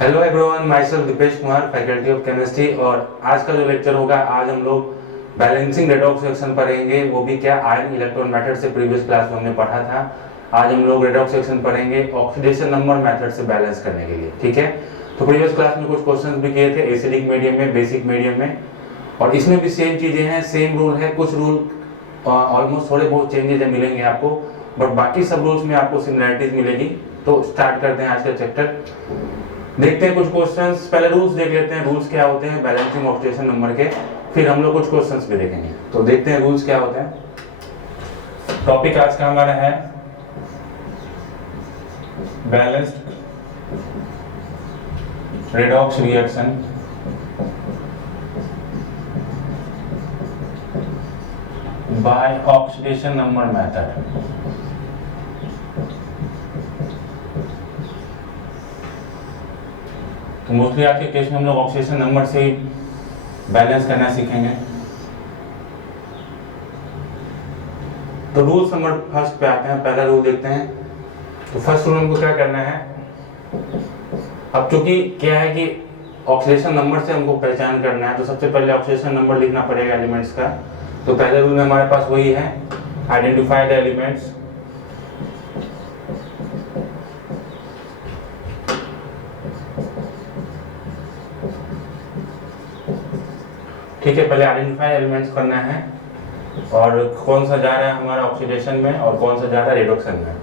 Hello everyone, myself Deepesh Kumar, faculty of chemistry. और आज का जो लेक्चर होगा, आज हम लोग बैलेंसिंग रेडॉक्स रिएक्शन पढ़ेंगे। वो भी क्या, आयन इलेक्ट्रॉन मेथड से प्रीवियस क्लास में हमने पढ़ा था। आज हम लोग रेडॉक्स रिएक्शन पढ़ेंगे ऑक्सीडेशन नंबर मेथड से बैलेंस करने के लिए। ठीक है, तो प्रीवियस क्लास में कुछ क्वेश्चन भी किए थे एसिडिक मीडियम में, बेसिक मीडियम में, और इसमें भी सेम चीजें हैं, सेम रूल है। कुछ रूल ऑलमोस्ट थोड़े बहुत चेंजेस मिलेंगे आपको, बट बाकी सब रूल्स में आपको सिमिलरिटीज मिलेगी। तो स्टार्ट करते हैं आज का चैप्टर। देखते हैं कुछ क्वेश्चंस। पहले रूल्स देख लेते हैं, रूल्स क्या होते हैं बैलेंसिंग ऑक्सीडेशन नंबर के, फिर हम लोग कुछ क्वेश्चंस भी देखेंगे। तो देखते हैं रूल्स क्या होते हैं। टॉपिक आज का हमारा है balanced redox reaction by oxidation number method. तो मोस्टली आज के केस में हम लोग ऑक्सीडेशन नंबर से ही बैलेंस करना सीखेंगे। तो रूल्स नंबर फर्स्ट पे आते हैं। पहला रूल देखते हैं। तो फर्स्ट रूल हमको क्या करना है, अब चूंकि क्या है कि ऑक्सीडेशन नंबर से हमको पहचान करना है, तो सबसे पहले ऑक्सीडेशन नंबर लिखना पड़ेगा एलिमेंट्स का। तो पहले रूल में हमारे पास वही है, आइडेंटिफाई द एलिमेंट्स। ठीक है, पहले आइडेंटिफाई एलिमेंट्स करना है, और कौन सा जा रहा है हमारा ऑक्सीडेशन में और कौन सा जा रहा है रिडक्शन में।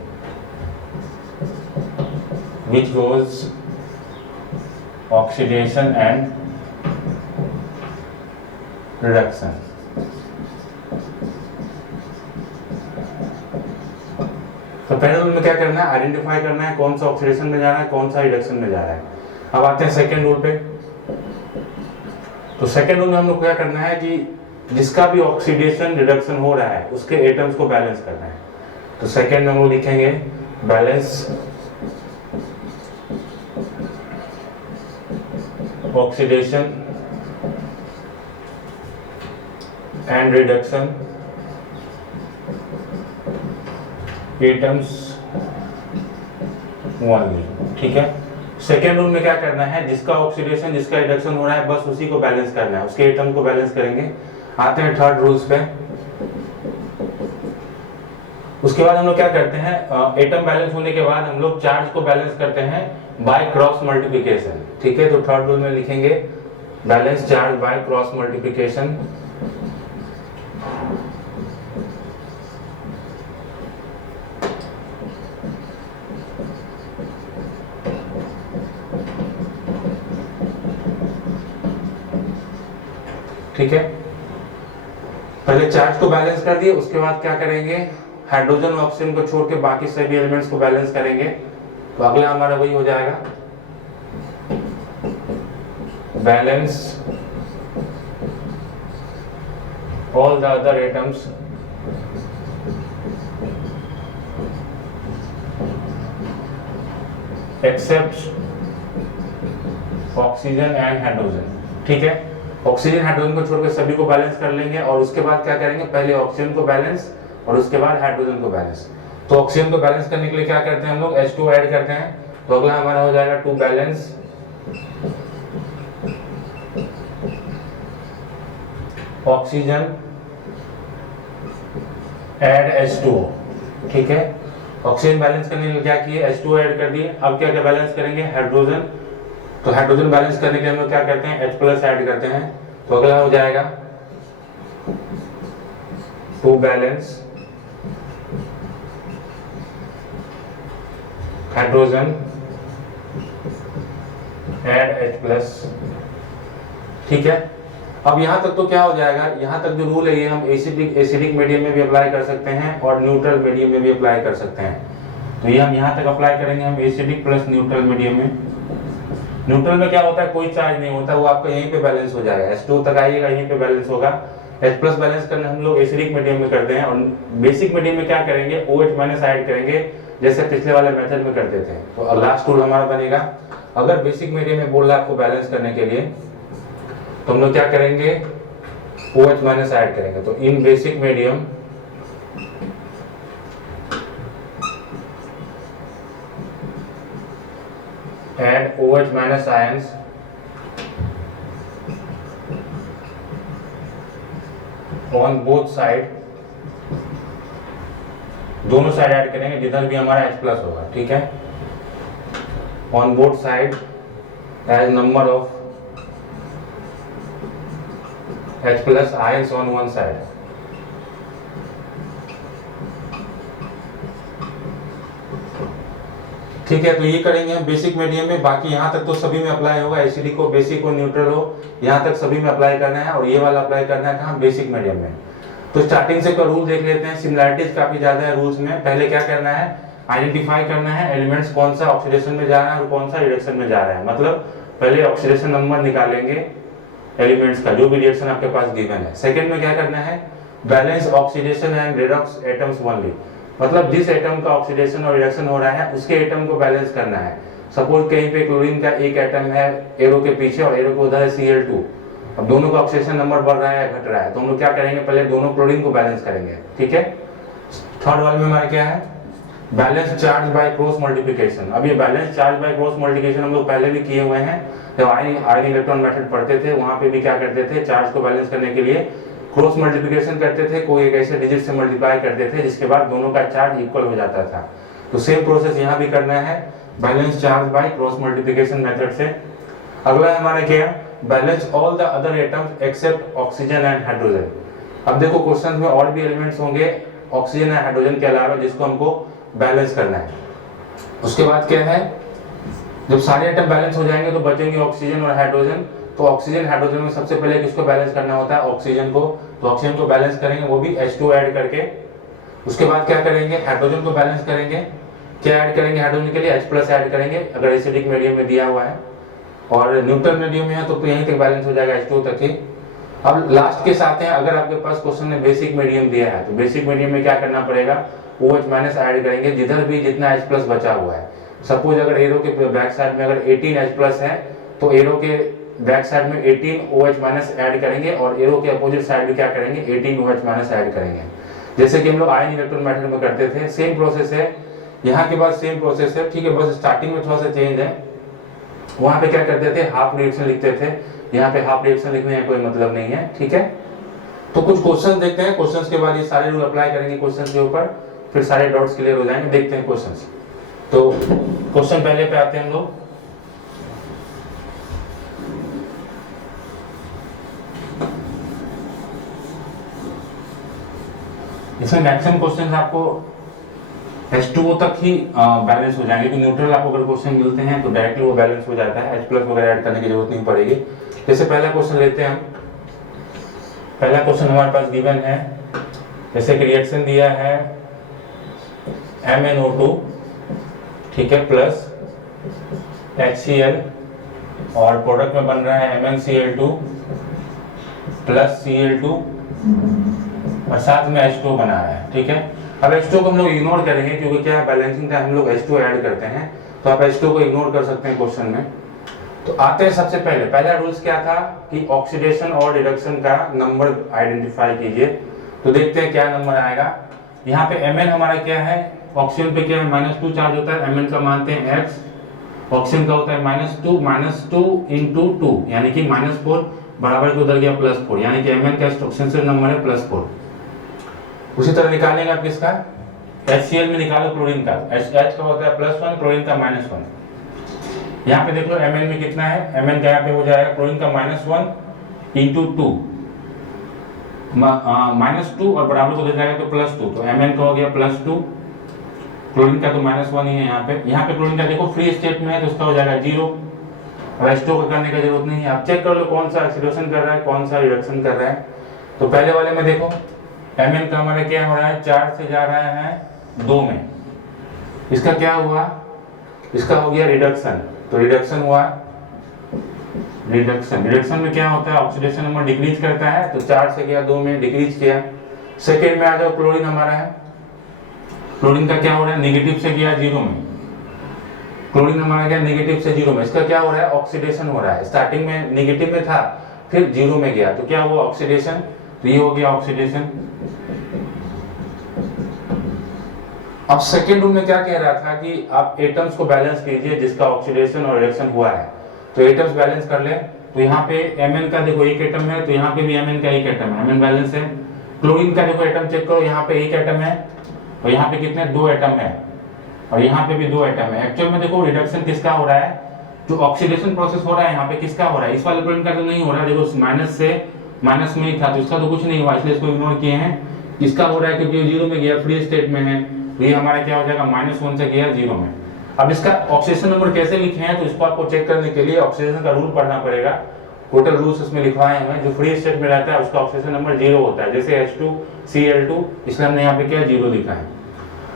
Which goes oxidation and reduction. तो पहले रूल में क्या करना है, आइडेंटिफाई करना है कौन सा ऑक्सीडेशन में जा रहा है, कौन सा रिडक्शन में जा रहा है। अब आते हैं सेकेंड रूल पे। तो सेकेंड रूल में हम लोग क्या करना है कि जिसका भी ऑक्सीडेशन रिडक्शन हो रहा है उसके एटम्स को बैलेंस करना है। तो सेकेंड में हम लोग लिखेंगे balance oxidation and reduction atoms only. ठीक है, सेकेंड रूल में क्या करना है, जिसका ऑक्सीडेशन जिसका रिडक्शन हो रहा है बस उसी को बैलेंस करना है, उसके एटम को बैलेंस करेंगे। आते हैं थर्ड रूल्स पे। उसके बाद हम लोग क्या करते हैं, एटम बैलेंस होने के बाद हम लोग चार्ज को बैलेंस करते हैं बाय क्रॉस मल्टीप्लिकेशन। ठीक है, तो थर्ड रूल में लिखेंगे balance charge by cross multiplication. ठीक है, पहले चार्ज को बैलेंस कर दिए, उसके बाद क्या करेंगे, हाइड्रोजन ऑक्सीजन को छोड़ के बाकी सभी एलिमेंट्स को बैलेंस करेंगे। तो अगला हमारा वही हो जाएगा, balance all the other atoms except oxygen and hydrogen. ठीक है, ऑक्सीजन हाइड्रोजन को छोड़कर सभी को बैलेंस कर लेंगे, और उसके बाद क्या करेंगे, पहले ऑक्सीजन को बैलेंस और उसके बाद हाइड्रोजन को बैलेंस। तो ऑक्सीजन को बैलेंस करने के लिए क्या करते हैं हम लोग, H2 ऐड करते हैं। तो अगला हमारा हो जाएगा to balance oxygen add H2O। ठीक है, ऑक्सीजन बैलेंस करने के लिए क्या किए, H2O ऐड कर दिए। अब क्या क्या बैलेंस करेंगे, हाइड्रोजन। तो हाइड्रोजन बैलेंस करने के लिए हम लोग क्या करते हैं, H+ ऐड करते हैं। तो अगला हो जाएगा to balance hydrogen add H+। ठीक है, अब यहां तक तो क्या हो जाएगा, यहां तक जो रूल है ये हम एसिडिक मीडियम में भी अप्लाई कर सकते हैं और न्यूट्रल मीडियम में भी अप्लाई कर सकते हैं। तो ये हम यहां तक अप्लाई करेंगे, हम एसिडिक प्लस न्यूट्रल मीडियम में। न्यूट्रल में क्या होता है, कोई चार्ज नहीं होता, वो आपका यहीं पे बैलेंस हो जाएगा, H2 तक आइएगा, यहीं पे बैलेंस होगा। H+ बैलेंस करने हम लोग एसिडिक मीडियम में करते हैं, और बेसिक मीडियम में क्या करेंगे, OH- ऐड करेंगे, जैसे पिछले वाले मेथड में करते थे। तो लास्ट रूल हमारा बनेगा, अगर बेसिक मीडियम में बोल रहा है आपको बैलेंस करने के लिए, तो हम लोग क्या करेंगे, OH- ऐड करेंगे। तो इन basic medium add OH minus ions on both side, दोनों साइड ऐड करेंगे जिधर भी हमारा H प्लस होगा, ठीक है, on both side as number of H plus ions on one side. ठीक है, तो ये करेंगे हम बेसिक मीडियम में। बाकी यहाँ तक तो सभी में अप्लाई होगा, एसिडिक हो, बेसिक हो, न्यूट्रल हो, यहाँ तक सभी में अप्लाई करना है। और ये वाला अप्लाई करना है कहाँ, बेसिक मीडियम में। तो स्टार्टिंग से का रूल देख लेते हैं। सिमिलरिटीज काफी ज्यादा है रूल्स में। पहले क्या करना है, आइडेंटिफाई करना है एलिमेंट्स कौन सा ऑक्सीडेशन में जा रहा है और कौन सा रिडक्शन में जा रहा है। मतलब पहले ऑक्सीडेशन नंबर निकालेंगे एलिमेंट्स का, जो भी रिएक्शन आपके पास गिवन है। सेकंड में क्या करना है, balance oxidation and Redux atoms only, मतलब जिस एटम का ऑक्सीडेशन और रिडक्शन हो रहा है उसके एटम को बैलेंस करना है। सपोज कहीं पे क्लोरीन का एक एटम है एरो के पीछे और एरो के उधर है Cl2, अब दोनों का ऑक्सीडेशन नंबर बढ़ रहा है घट रहा है, तो हम लोग क्या करेंगे, पहले दोनों क्लोरीन को बैलेंस करेंगे, ठीक है। थर्ड वाले में हमारा क्या है, balance charge by cross multiplication. अब ये balance charge by cross multiplication हम लोग पहले भी किए हुए हैं, जब आयन इलेक्ट्रॉन मेथड पढ़ते थे वहां पे भी क्या करते थे, चार्ज को बैलेंस करने के लिए क्रॉस मल्टीप्लिकेशन करते थे, कोई एक ऐसे डिजिट से मल्टीप्लाई करते थे जिसके बाद दोनों का चार्ज इक्वल हो जाता था। तो सेम प्रोसेस यहाँ भी करना है, balance charge by cross multiplication method से। अगला हमारा क्या, balance all the other atoms except oxygen and hydrogen. अब देखो क्वेश्चन में और भी एलिमेंट्स होंगे ऑक्सीजन एंड हाइड्रोजन के अलावा जिसको हमको बैलेंस करना है। उसके बाद क्या है, जब सारे एटम बैलेंस हो जाएंगे तो बचेंगे ऑक्सीजन और हाइड्रोजन। तो ऑक्सीजन हाइड्रोजन में सबसे पहले किसको बैलेंस करना होता है, ऑक्सीजन को। तो ऑक्सीजन को बैलेंस करेंगे वो भी H2 ऐड करके। उसके बाद क्या करेंगे, हाइड्रोजन को बैलेंस करेंगे। क्या ऐड करेंगे हाइड्रोजन के लिए, H प्लस ऐड करेंगे अगर एसिडिक मीडियम में दिया हुआ है, और न्यूट्रल मीडियम में है तो यहीं तक बैलेंस हो जाएगा H2 तक ही। अब लास्ट के साथ है, अगर आपके पास क्वेश्चन में बेसिक मीडियम दिया है तो बेसिक मीडियम में क्या करना पड़ेगा, OH माइनस ऐड करेंगे जिधर भी जितना H प्लस बचा हुआ है। सपोज अगर एरो के बैक साइड में अगर 18 H प्लस है तो एरो के बैक साइड में 18 OH माइनस ऐड करेंगे और एरो के अपोजिट साइड में क्या करेंगे, 18 OH माइनस ऐड करेंगे, जैसे कि हम लोग आयन इलेक्ट्रॉन मेथड में करते थे। सेम प्रोसेस है यहाँ के बाद, सेम प्रोसेस है, ठीक है, बस स्टार्टिंग में थोड़ा सा चेंज है। वहां पे क्या करते थे, हाफ रिएक्शन लिखते थे, यहाँ पे हाफ रिएक्शन लिखने का कोई मतलब नहीं है, ठीक है। तो कुछ क्वेश्चन देखते हैं, क्वेश्चंस के बाद ये सारे रूल अप्लाई करेंगे क्वेश्चंस के ऊपर, फिर सारे डाउट्स क्लियर हो जाएंगे। देखते हैं क्वेश्चंस। तो क्वेश्चन पहले पे आते हैं हम लोग। इसमें मैक्सिमम क्वेश्चन आपको H2O तक ही बैलेंस हो जाएंगे, तो न्यूट्रल आपको अगर क्वेश्चन मिलते हैं तो डायरेक्टली वो बैलेंस हो जाता है, H प्लस वगैरह ऐड करने की जरूरत नहीं पड़ेगी। जैसे पहला क्वेश्चन लेते हैं हम। पहला क्वेश्चन हमारे पास गिवन है, जैसे कि रिएक्शन दिया है MnO2, ठीक है, प्लस HCl और प्रोडक्ट में बन रहा है MnCl2 प्लस Cl2 और साथ में H2 बना रहा है, ठीक है। अब H2 को हम लोग इग्नोर करेंगे क्योंकि क्या है, बैलेंसिंग टाइम हम लोग H2 ऐड करते हैं, तो आप H2 को इग्नोर कर सकते हैं क्वेश्चन में। तो आते हैं सबसे पहले, पहला रूल्स क्या था कि ऑक्सीडेशन और रिडक्शन का नंबर आइडेंटिफाई कीजिए। तो देखते हैं क्या नंबर आएगा। यहाँ पे Mn हमारा क्या है, ऑक्सीजन पे क्या है, -2 चार्ज होता है, Mn का मानते हैं x, ऑक्सीजन का होता है -2 इंटू 2 यानी कि -4 बराबर को उधर गया +4, यानी कि Mn का ऑक्सीजन नंबर है +4। उसी तरह निकालेंगे आप किसका, HCl में निकालो क्लोरीन का, H का होता है +1, क्लोरीन का -1। यहाँ पे देख लो Mn में कितना है, Mn का यहाँ पे हो जाएगा क्लोरीन का -1 इंटू 2, -2 और बराबर को दे जाएगा तो +2, तो Mn का हो गया +2, क्लोरीन का तो -1 ही है यहाँ पे क्लोरीन का देखो फ्री स्टेट में है तो उसका हो जाएगा 0। अब H2 का करने की जरूरत नहीं है, आप चेक कर लो कौन सा ऑक्सीडेशन कर रहा है कौन सा रिडक्शन कर रहा है। तो पहले वाले में देखो Mn का हमारा क्या हो रहा है, 4 से जा रहा है 2 में, इसका क्या हुआ, इसका हो गया रिडक्शन, तो रिडक्शन हुआ, रिडक्शन में क्या होता है, ऑक्सीडेशन नंबर डिक्रीज करता है, तो 4 से गया 2 में, डिक्रीज किया। सेकेंड में आ जाओ, क्लोरीन हमारा है, क्लोरीन का क्या हो रहा है, नेगेटिव से गया 0 में, क्लोरीन हमारा गया नेगेटिव से 0 में, इसका क्या हो रहा है, ऑक्सीडेशन हो रहा है, स्टार्टिंग में नेगेटिव में था फिर 0 में गया, तो क्या हुआ ऑक्सीडेशन, तो ये हो गया ऑक्सीडेशन। अब सेकेंड रूल में क्या कह रहा था कि आप एटम्स को बैलेंस कीजिए जिसका ऑक्सीडेशन और रिडक्शन हुआ है। तो एटम्स बैलेंस कर ले, तो यहाँ पे Mn का देखो एक एटम है, तो यहाँ पे भी Mn का एक एटम है, Mn बैलेंस है। क्लोरीन का देखो एटम चेक करो, यहाँ पे एक एटम है और यहाँ पे कितने, दो एटम है, और यहाँ पे भी दो एटम है। एक्चुअल में देखो रिडक्शन किसका हो रहा है, जो ऑक्सीडेशन प्रोसेस हो रहा है यहाँ पे किसका हो रहा है, इस वाले क्लोरीन का तो नहीं हो रहा है, देखो माइनस से माइनस में ही था तो इसका तो कुछ नहीं हुआ, इसलिए इसको इग्नोर किए हैं। इसका हो रहा है क्योंकि जीरो में गया, फ्री स्टेट में है, तो ये हमारा क्या हो जाएगा, -1 से गया जीरो में। अब इसका ऑक्सीडेशन नंबर कैसे लिखे हैं, तो इसको आपको चेक करने के लिए ऑक्सीडेशन का रूल पढ़ना पड़ेगा। टोटल रूल्स इसमें लिखवाए हैं, जो फ्री स्टेट में रहता है उसका ऑक्सीडेशन नंबर 0 होता है, जैसे H2Cl2, इसलिए हमने यहाँ पे क्या 0 लिखा है।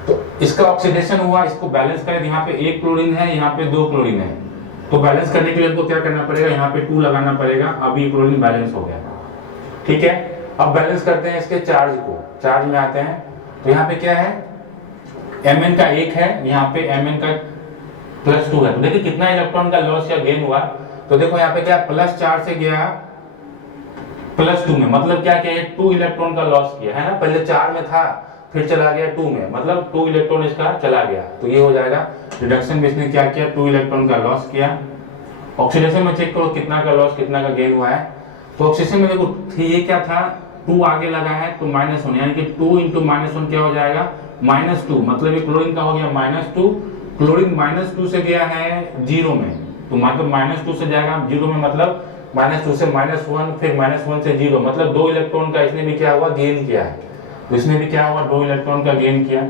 तो इसका ऑक्सीडेशन हुआ, इसको बैलेंस करें, यहाँ पे एक क्लोरीन है, यहाँ पे दो क्लोरीन है, तो बैलेंस करने के लिए हमको क्या करना पड़ेगा, यहाँ पे 2 लगाना पड़ेगा। अब ये क्लोरीन बैलेंस हो गया, ठीक है। अब बैलेंस करते हैं इसके चार्ज को, चार्ज में आते हैं, तो यहाँ पे क्या है, Mn का 1 है, यहाँ पे Mn का +2 है, तो देखिए कितना इलेक्ट्रॉन का लॉस या गेन हुआ। तो देखो यहाँ पे क्या +4 से गया +2 में, मतलब क्या किया, 2 इलेक्ट्रॉन का लॉस किया है ना, पहले 4 में था फिर चला गया 2 में, मतलब 2 इलेक्ट्रॉन इसका चला गया, तो ये हो जाएगा रिडक्शन में इसने क्या किया, 2 इलेक्ट्रॉन का लॉस किया। ऑक्सीडेशन में चेक करो कितना का लॉस कितना का गेन हुआ है, तो ऑक्सीडेशन में देखो ये क्या था, 2 आगे लगा है तो -1, यानी कि 2 × -1 क्या हो जाएगा, -2, मतलब ये क्लोरीन का हो गया -2, क्लोरीन -2 से गया है 0 में, तो मतलब -2 से जाएगा 0 में, मतलब -2 से -1, फिर -1 से 0, मतलब 2 इलेक्ट्रॉन का इसने भी क्या हुआ, गेन किया है। तो इसमें भी क्या हुआ, 2 इलेक्ट्रॉन का गेन किया,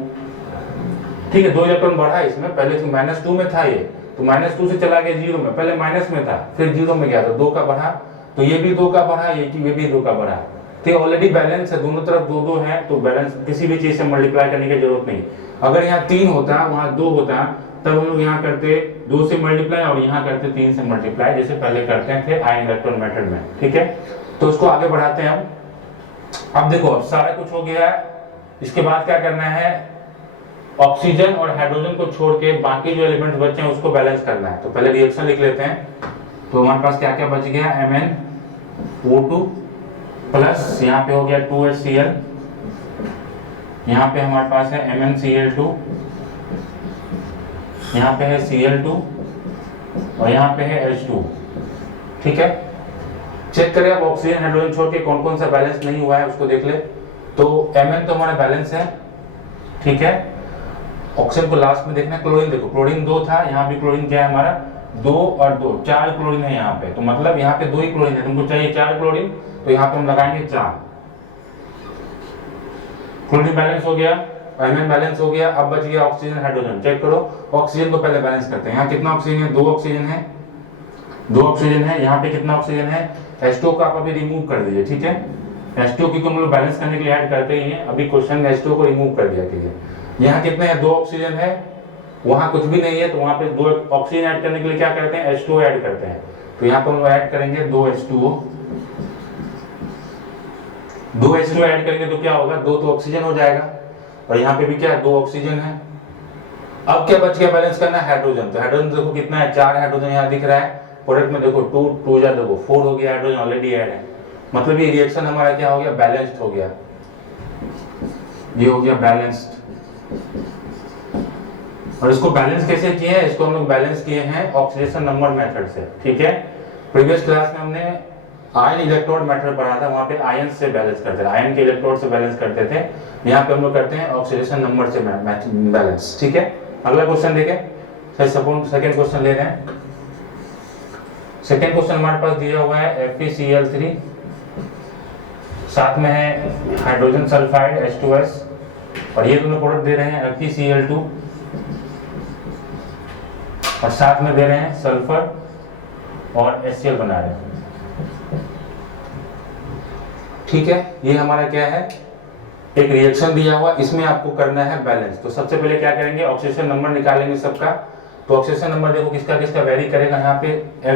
ठीक है। 2 इलेक्ट्रॉन बढ़ा इसमें, पहले तो -2 में था ये, तो -2 से चला गया 0 में, पहले माइनस में था फिर 0 में गया, तो 2 का बढ़ा, तो ये भी 2 का बढ़ा, ये भी 2 का बढ़ा, तो ऑलरेडी बैलेंस है, दोनों तरफ 2-2 है, तो बैलेंस किसी भी चीज से मल्टीप्लाई करने की जरूरत नहीं। अगर यहाँ 3 होता, वहाँ 2 होता, तब हम लोग यहाँ करते 2 से मल्टीप्लाई और यहाँ करते 3 से मल्टीप्लाई, जैसे पहले करते थे आयन इलेक्ट्रॉन मेथड में, ठीक है। तो इसको आगे बढ़ाते हैं हम। अब देखो अब सारा कुछ हो गया है, इसके बाद क्या करना है, ऑक्सीजन और हाइड्रोजन को छोड़ के बाकी जो एलिमेंट्स बचे हैं उसको बैलेंस करना है। तो पहले रिएक्शन लिख लेते हैं, तो हमारे पास क्या क्या बच गया, MnO2 प्लस यहाँ पे हो गया 2HCl, यहाँ पे हमारे पास है MnCl2, यहाँ पे है Cl2 और यहाँ पे है H2, ठीक है। चेक करें अब ऑक्सीजन हाइड्रोजन छोड़ के कौन कौन सा बैलेंस नहीं हुआ है उसको देख ले। तो Mn तो हमारा बैलेंस है, ठीक है। ऑक्सीजन को लास्ट में देखना है। क्लोरीन देखो, क्लोरीन 2 था, यहाँ भी क्लोरीन क्या है हमारा 2 और 2, 4 क्लोरीन है यहाँ पे, तो मतलब यहाँ पे 2 ही क्लोरीन है, तुमको चाहिए 4 क्लोरीन, तो यहाँ पे हम लगाएंगे 4। क्लोरीन बैलेंस हो गया, Mn बैलेंस हो गया, अब बच गया ऑक्सीजन हाइड्रोजन। चेक करो ऑक्सीजन को पहले बैलेंस करते हैं, यहाँ कितना ऑक्सीजन है, 2 ऑक्सीजन है, 2 ऑक्सीजन है, यहाँ पे कितना ऑक्सीजन है, H2 को आप अभी रिमूव कर दीजिए, ठीक है। H2 की हम लोग बैलेंस करने के लिए ऐड करते ही हैं, अभी क्वेश्चन में H2 को रिमूव कर दिया, ठीक है। यहाँ कितने हैं, 2 ऑक्सीजन है, वहाँ कुछ भी नहीं है, तो वहाँ पे 2 ऑक्सीजन ऐड करने के लिए क्या करते हैं, H2 ऐड करते हैं, तो यहाँ पे हम लोग ऐड करेंगे 2 H2O, 2 H2 ऐड करेंगे तो क्या होगा, 2 तो ऑक्सीजन हो जाएगा, और यहाँ पे भी क्या 2 ऑक्सीजन है। अब क्या बच गया बैलेंस करना, हाइड्रोजन। तो हाइड्रोजन देखो कितना है, 4 हाइड्रोजन यहाँ दिख रहा है, प्रोडक्ट में देखो 2 जा देखो 4 हो गया, हाइड्रोजन ऑलरेडी ऐड है, मतलब ये रिएक्शन हमारा क्या हो गया, बैलेंस्ड हो गया, ये हो गया बैलेंस्ड। और इसको बैलेंस कैसे किए हैं, इसको हम लोग बैलेंस किए हैं ऑक्सीडेशन नंबर मेथड से, ठीक है। प्रीवियस क्लास में हमने आयन इलेक्ट्रोड मेथड पढ़ा था, वहां पे आयन से बैलेंस करते थे, आयन के इलेक्ट्रोड से बैलेंस करते थे, यहाँ पे हम लोग करते हैं ऑक्सीडेशन नंबर से बैलेंस, ठीक है। अगला क्वेश्चन देखें, सेकंड क्वेश्चन ले रहे हैं। सेकंड क्वेश्चन हमारे पास दिया हुआ है FeCl3, साथ में है हाइड्रोजन सल्फाइड H2S, और ये दोनों प्रोडक्ट दे रहे हैं FeCl2, और साथ में दे रहे हैं सल्फर और HCl बना रहे हैं, ठीक है। ये हमारा क्या है, एक रिएक्शन दिया हुआ, इसमें आपको करना है बैलेंस। तो सबसे पहले क्या करेंगे, ऑक्सीडेशन नंबर निकालेंगे सबका। तो ऑक्सीडेशन नंबर देखो किसका किसका वेरी करेगा, यहाँ पे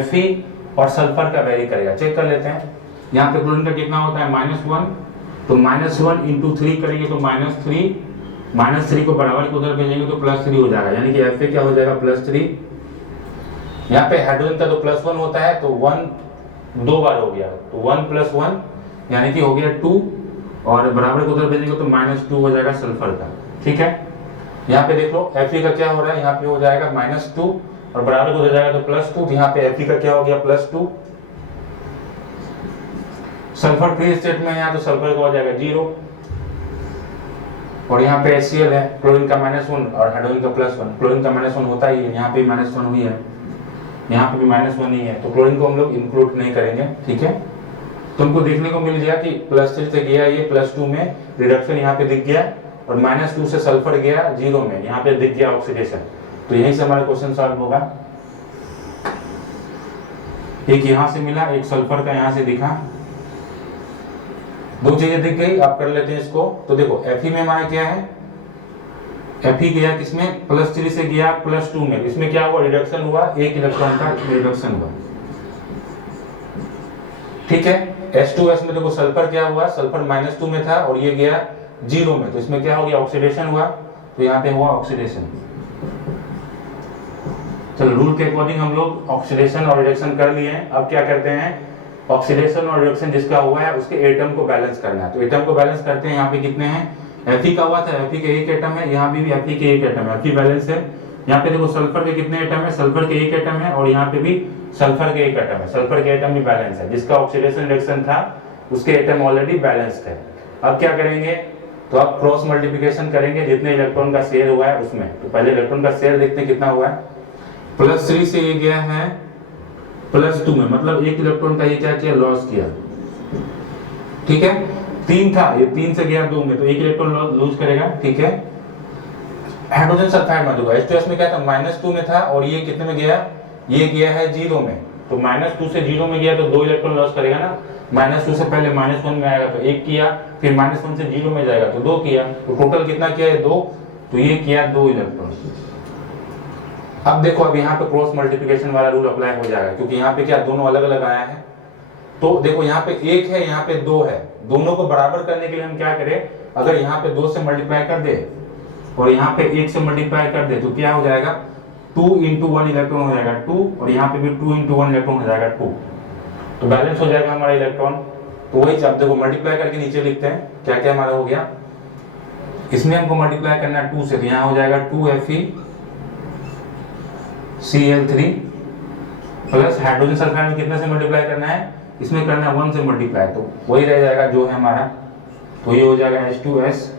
Fe और सल्फर का वेरी करेगा, चेक कर लेते हैं। यहाँ पे क्लोरीन का कितना होता है, -1, तो -1 × 3 करेंगे तो -3 को बराबर को उधर भेजेंगे तो +3 हो जाएगा, यानी कि Fa क्या हो जाएगा, +3। यहाँ पे हाइड्रोजन का तो +1 होता है, तो 1 2 बार हो गया, तो 1 + 1 यानी कि हो गया 2, और बराबर को उधर भेजेंगे तो -2 हो जाएगा सल्फर का, ठीक है। यहाँ पे देख लो Fe का क्या हो रहा है, यहाँ पे हो जाएगा -2 और बराबर हो जाएगा तो +2, तो यहाँ पे Fe का क्या हो गया +2। सल्फर फ्री स्टेट में यहाँ तो सल्फर का हो जाएगा 0 और यहाँ पे HCl है, क्लोरीन का -1 और हाइड्रोजन का +1। क्लोरीन का -1 होता ही है, यहाँ पे -1 हुई है, यहाँ पे भी -1 ही है, तो क्लोरीन को हम लोग इंक्लूड नहीं करेंगे। ठीक है, तुमको देखने को मिल गया कि +3 से गया ये +2 में रिडक्शन यहाँ पे दिख गया और -2 से सल्फर गया 0 में, यहाँ पे दिख गया ऑक्सीडेशन। तो यहीं से हमारा क्वेश्चन सॉल्व होगा। एक यहाँ से मिला, एक सल्फर का यहाँ से दिखा, दो चीजें दिख गई। आप कर लेते हैं इसको। तो देखो Fe में हमारा क्या है, Fe गया किसमें, +3 से गया +2 में, इसमें क्या हुआ, रिडक्शन हुआ, एक इलेक्ट्रॉन का रिडक्शन हुआ। ठीक है, H2S में देखो सल्फर क्या हुआ, सल्फर -2 में था और ये गया 0 में, तो इसमें क्या हो गया, ऑक्सीडेशन हुआ, तो यहाँ पे हुआ ऑक्सीडेशन। चलो रूल के अकॉर्डिंग हम लोग ऑक्सीडेशन और रिडक्शन कर लिए हैं। अब क्या करते हैं, ऑक्सीडेशन और रिडक्शन जिसका हुआ है उसके एटम को बैलेंस करना है। तो एटम को बैलेंस करते हैं। यहाँ पे कितने हैं, Fe का हुआ था, Fe के एक एटम है, यहाँ भी Fe के एक एटम है, Fe बैलेंस है। यहाँ पे देखो सल्फर के कितने एटम है, सल्फर के एक एटम है और यहाँ पे भी सल्फर के एक एटम है, सल्फर के एटम भी बैलेंस है। जिसका ऑक्सीडेशन रिडक्शन था उसके एटम ऑलरेडी बैलेंस्ड है। अब क्या करेंगे, तो अब क्रॉस मल्टीप्लिकेशन करेंगे जितने इलेक्ट्रॉन का शेयर हुआ है उसमें। तो पहले इलेक्ट्रॉन का शेयर देखते हैं कितना हुआ है, +3 से ये गया है +2 में, मतलब एक इलेक्ट्रॉन का ये क्या किया, लॉस किया। ठीक है, 3 था, ये 3 से गया 2 में, तो एक इलेक्ट्रॉन लूज करेगा। ठीक है, हाइड्रोजन सल्फाइड मत होगा, H2S में क्या था, -2 में था और ये कितने में गया, ये गया है 0 में, तो -2 से 0 में गया तो 2 इलेक्ट्रॉन लॉस करेगा ना। -2 से पहले -1 में आएगा तो 1 किया, फिर -1 से 0 में जाएगा तो 2 किया, तो टोटल कितना किया है, 2, तो ये किया 2 इलेक्ट्रॉन। अब देखो, अब यहाँ पे क्रॉस मल्टीप्लिकेशन वाला रूल अप्लाई हो जाएगा, क्योंकि यहाँ पे क्या दोनों अलग अलग आया है। तो देखो यहाँ पे 1 है, यहाँ पे 2 है, दोनों को बराबर करने के लिए हम क्या करें, अगर यहाँ पे 2 से मल्टीप्लाई कर दे और यहाँ पे 1 से मल्टीप्लाई कर दे तो क्या हो जाएगा, 2 × 1 इलेक्ट्रॉन हो जाएगा 2 और यहाँ पे भी 2 × 1 इलेक्ट्रॉन हो जाएगा 2, तो बैलेंस हो जाएगा हमारा इलेक्ट्रॉन। तो वही अब देखो मल्टीप्लाई करके नीचे लिखते हैं क्या क्या हमारा हो गया। इसमें हमको मल्टीप्लाई करना है 2 से, तो यहाँ हो जाएगा 2FeCl3 प्लस हाइड्रोजन सल्फाइड में कितने से मल्टीप्लाई करना है, इसमें करना है 1 से मल्टीप्लाई, तो वही रह जाएगा जो है हमारा, तो ये हो जाएगा H2S।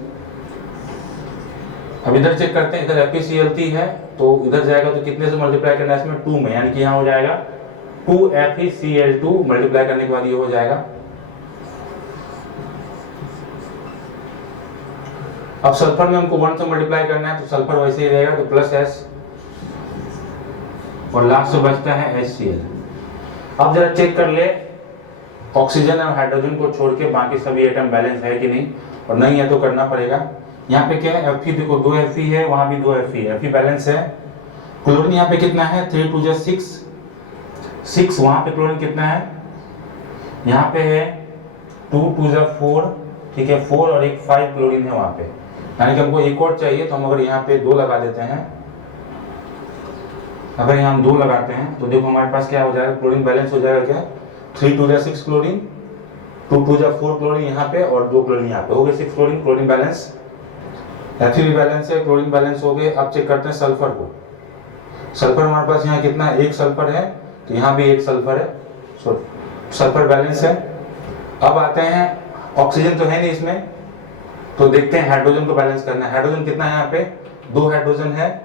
अब इधर चेक करते हैं, इधर FeCl3 है तो इधर जाएगा तो कितने से मल्टीप्लाई करना है, इसमें 2 में, यानी कि यहाँ हो जाएगा 2FeCl2 मल्टीप्लाई करने के बाद ये हो जाएगा। अब सल्फर में हमको 1 से मल्टीप्लाई करना है तो सल्फर वैसे ही रहेगा, तो +S और लास्ट से बचता है HCl। अब जरा चेक कर ले ऑक्सीजन और हाइड्रोजन को छोड़ के बाकी सभी एटम बैलेंस है कि नहीं, और नहीं है तो करना पड़ेगा। यहाँ पे क्या है, Fe देखो 2 Fe है, वहां भी 2 Fe है, Fe बैलेंस है। क्लोरीन यहाँ पे कितना है, 3 × 2 = 6, वहां पे क्लोरीन कितना है, यहाँ पे है 2 × 2 = 4, ठीक है, 4 और एक 5 क्लोरीन है वहां पे, यानी कि हमको एक और चाहिए, तो हम अगर यहाँ पे 2 लगा देते हैं, अगर यहाँ हम 2 लगाते हैं तो देखो हमारे पास क्या हो जाएगा, क्लोरीन बैलेंस हो जाएगा क्या, 3 × 2 = 6 क्लोरीन, 2 × 2 = 4 क्लोरीन यहाँ पे और 2 क्लोरीन यहाँ पे, हो गए 6 क्लोरीन। क्लोरीन बैलेंस, Fe भी बैलेंस है, क्लोरीन बैलेंस हो गए। अब चेक करते हैं सल्फर को। सल्फर हमारे पास यहाँ कितना है, 1 सल्फर है, तो यहाँ भी 1 सल्फर है, सल्फर बैलेंस है। अब आते हैं, ऑक्सीजन तो है नहीं इसमें, तो देखते हैं हाइड्रोजन को बैलेंस करना है। हाइड्रोजन कितना है, यहाँ पे 2 हाइड्रोजन है,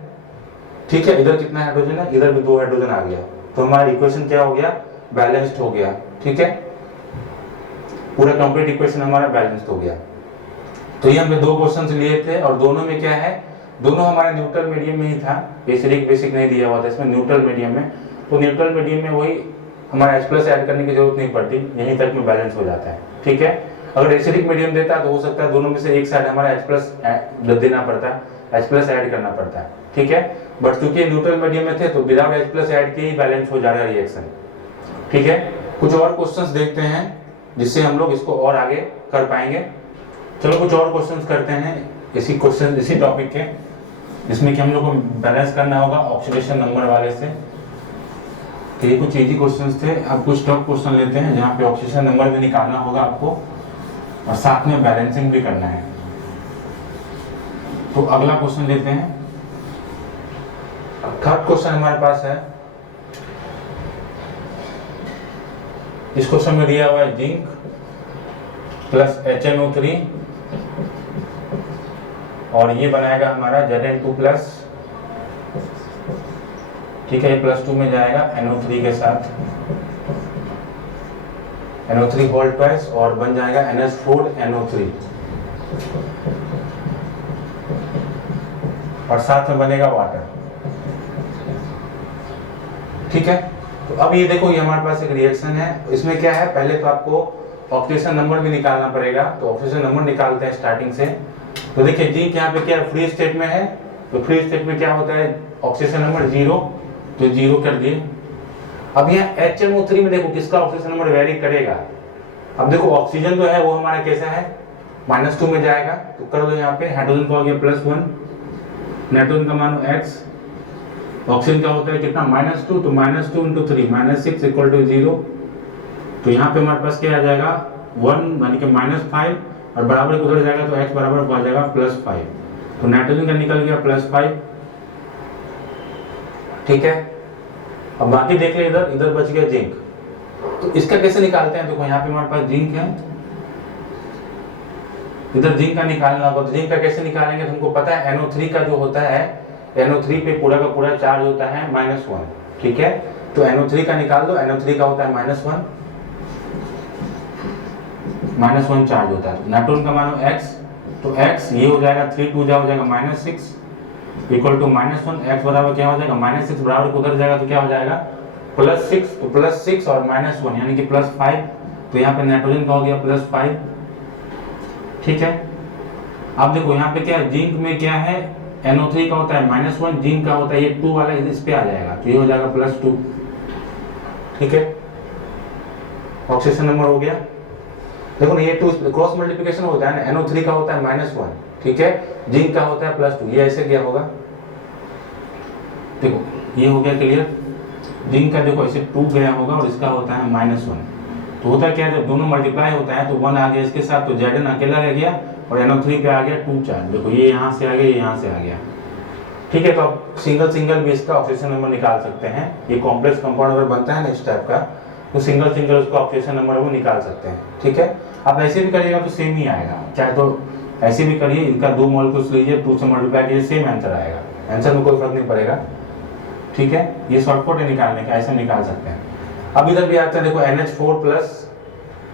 ठीक है, इधर कितना हाइड्रोजन है, इधर भी 2 हाइड्रोजन आ गया, तो हमारा इक्वेशन क्या हो गया, बैलेंस्ड हो गया। ठीक है, पूरा कंप्लीट इक्वेशन हमारा बैलेंस्ड हो गया। तो ये हमने 2 क्वेश्चंस लिए थे और दोनों में क्या है, दोनों हमारे न्यूट्रल मीडियम में ही था, बेसिक नहीं दिया हुआ था इसमें, न्यूट्रल मीडियम में। तो न्यूट्रल मीडियम में वही हमारा H+ ऐड करने की जरूरत नहीं पड़ती, यहीं तक में बैलेंस हो जाता है। ठीक है, अगर एसिडिक मीडियम देता तो हो सकता है दोनों में से एक साइड हमारा H+ देना पड़ता है, H+ ऐड करना पड़ता है। ठीक है, बट चूंकि न्यूट्रल मीडियम में थे तो विदाउट H+ ऐड किए ही बैलेंस हो जाएगा रिएक्शन। ठीक है, कुछ और क्वेश्चंस देखते हैं जिससे हम लोग इसको और आगे कर पाएंगे। चलो कुछ और क्वेश्चंस करते हैं इसी टॉपिक के, जिसमें कि हम लोग को बैलेंस करना होगा ऑक्सीडेशन नंबर वाले से। तो ये कुछ इजी क्वेश्चंस थे। अब कुछ टफ क्वेश्चन लेते हैं जहाँ पे ऑक्सीडेशन नंबर भी निकालना होगा आपको और साथ में बैलेंसिंग भी करना है। तो अगला क्वेश्चन लेते हैं। थर्ड क्वेश्चन हमारे पास है, इस क्वेश्चन में दिया हुआ है जिंक प्लस HNO3 और ये बनाएगा हमारा Zn2 प्लस, ठीक है, ये +2 में जाएगा NO3 के साथ, NO3 होल ट्वाइस और बन जाएगा NH4NO3 और साथ में बनेगा वाटर, ठीक है। तो अब ये देखो, ये हमारे पास एक रिएक्शन है, इसमें क्या है, पहले तो आपको ऑक्सीडेशन नंबर भी निकालना पड़ेगा। तो ऑक्सीडेशन नंबर निकालते हैं स्टार्टिंग से। तो देखिए जिंक यहाँ पे क्या फ्री स्टेट में है, तो फ्री स्टेट में क्या होता है, ऑक्सीडेशन नंबर 0, तो 0 कर दिए। अब यहाँ HNO3 में देखो किसका ऑक्सीडेशन नंबर वेरी करेगा। अब देखो ऑक्सीजन जो है वो हमारा कैसा है, -2 में जाएगा, तो कर दो यहाँ पे, हाइड्रोजन का हो गया +1, नाइट्रोजन का मानो x, ऑक्सीजन का होता है कितना -2, तो -2 × 3 -6 = 0। तो यहाँ पे हमारे पास क्या आ जाएगा 1 यानी कि -5 और बराबर उधर जाएगा तो x बराबर आ जाएगा +5। तो नाइट्रोजन का निकल गया +5, ठीक है। अब बाकी देख ले, इधर इधर बच गया जिंक। तो इसका कैसे निकालते हैं, देखो यहाँ पे हमारे पास जिंक है, इधर जिंक का निकालना होगा। तो जिंक का कैसे निकालेंगे, तो हमको पता है NO3 का जो होता है, NO3 पे पूरा का पूरा चार्ज होता है -1, ठीक है। तो NO3 का निकाल दो, NO3 का होता है -1 चार्ज होता है। नाइट्रोजन का मानो x, तो x ये हो जाएगा 3 2 हो जाएगा -6 इक्वल टू -1, x बराबर क्या हो जाएगा -6 बराबर उधर जाएगा तो क्या हो जाएगा +6, तो +6 और -1 यानी कि +5। तो यहाँ पे नाइट्रोजन का हो गया +5, ठीक है। अब देखो यहाँ पे क्या है, जिंक में क्या है, NO3 का होता है -1, जिंक का होता है ये 2 वाला, इस पे आ जाएगा, तो ये हो जाएगा +2, ठीक है। ऑक्सीडेशन नंबर हो गया, देखो ना, ये 2 क्रॉस मल्टीप्लिकेशन होता है ना, NO3 का होता है -1, ठीक है, जिंक का होता है +2, ये ऐसे क्या होगा, देखो ये हो गया क्लियर। जिंक का देखो ऐसे 2 गया होगा और इसका होता है -1। तो होता क्या है, जब दोनों मल्टीप्लाई होता है तो 1 आ गया इसके साथ, तो Zn अकेला रह गया और NO3 पे आ गया 2 चार्ज। देखो ये यहाँ से आ गया, ये यहाँ से आ गया, ठीक है। तो आप सिंगल सिंगल भी इसका ऑक्सीडेशन नंबर निकाल सकते हैं। ये कॉम्प्लेक्स कंपाउंड अगर बनता है ना इस टाइप का, तो सिंगल सिंगल उसका ऑक्सीडेशन नंबर वो निकाल सकते हैं, ठीक है। आप ऐसे भी करिएगा तो सेम ही आएगा, चाहे तो ऐसे भी करिए, इनका 2 मॉलिक्यूल्स लीजिए, 2 से मल्टीप्लाई कीजिए, सेम आंसर आएगा, आंसर में कोई फर्क नहीं पड़ेगा, ठीक है। ये शॉर्टकट है निकालने का, ऐसे निकाल सकते हैं। अब इधर भी आता है, देखो NH4 प्लस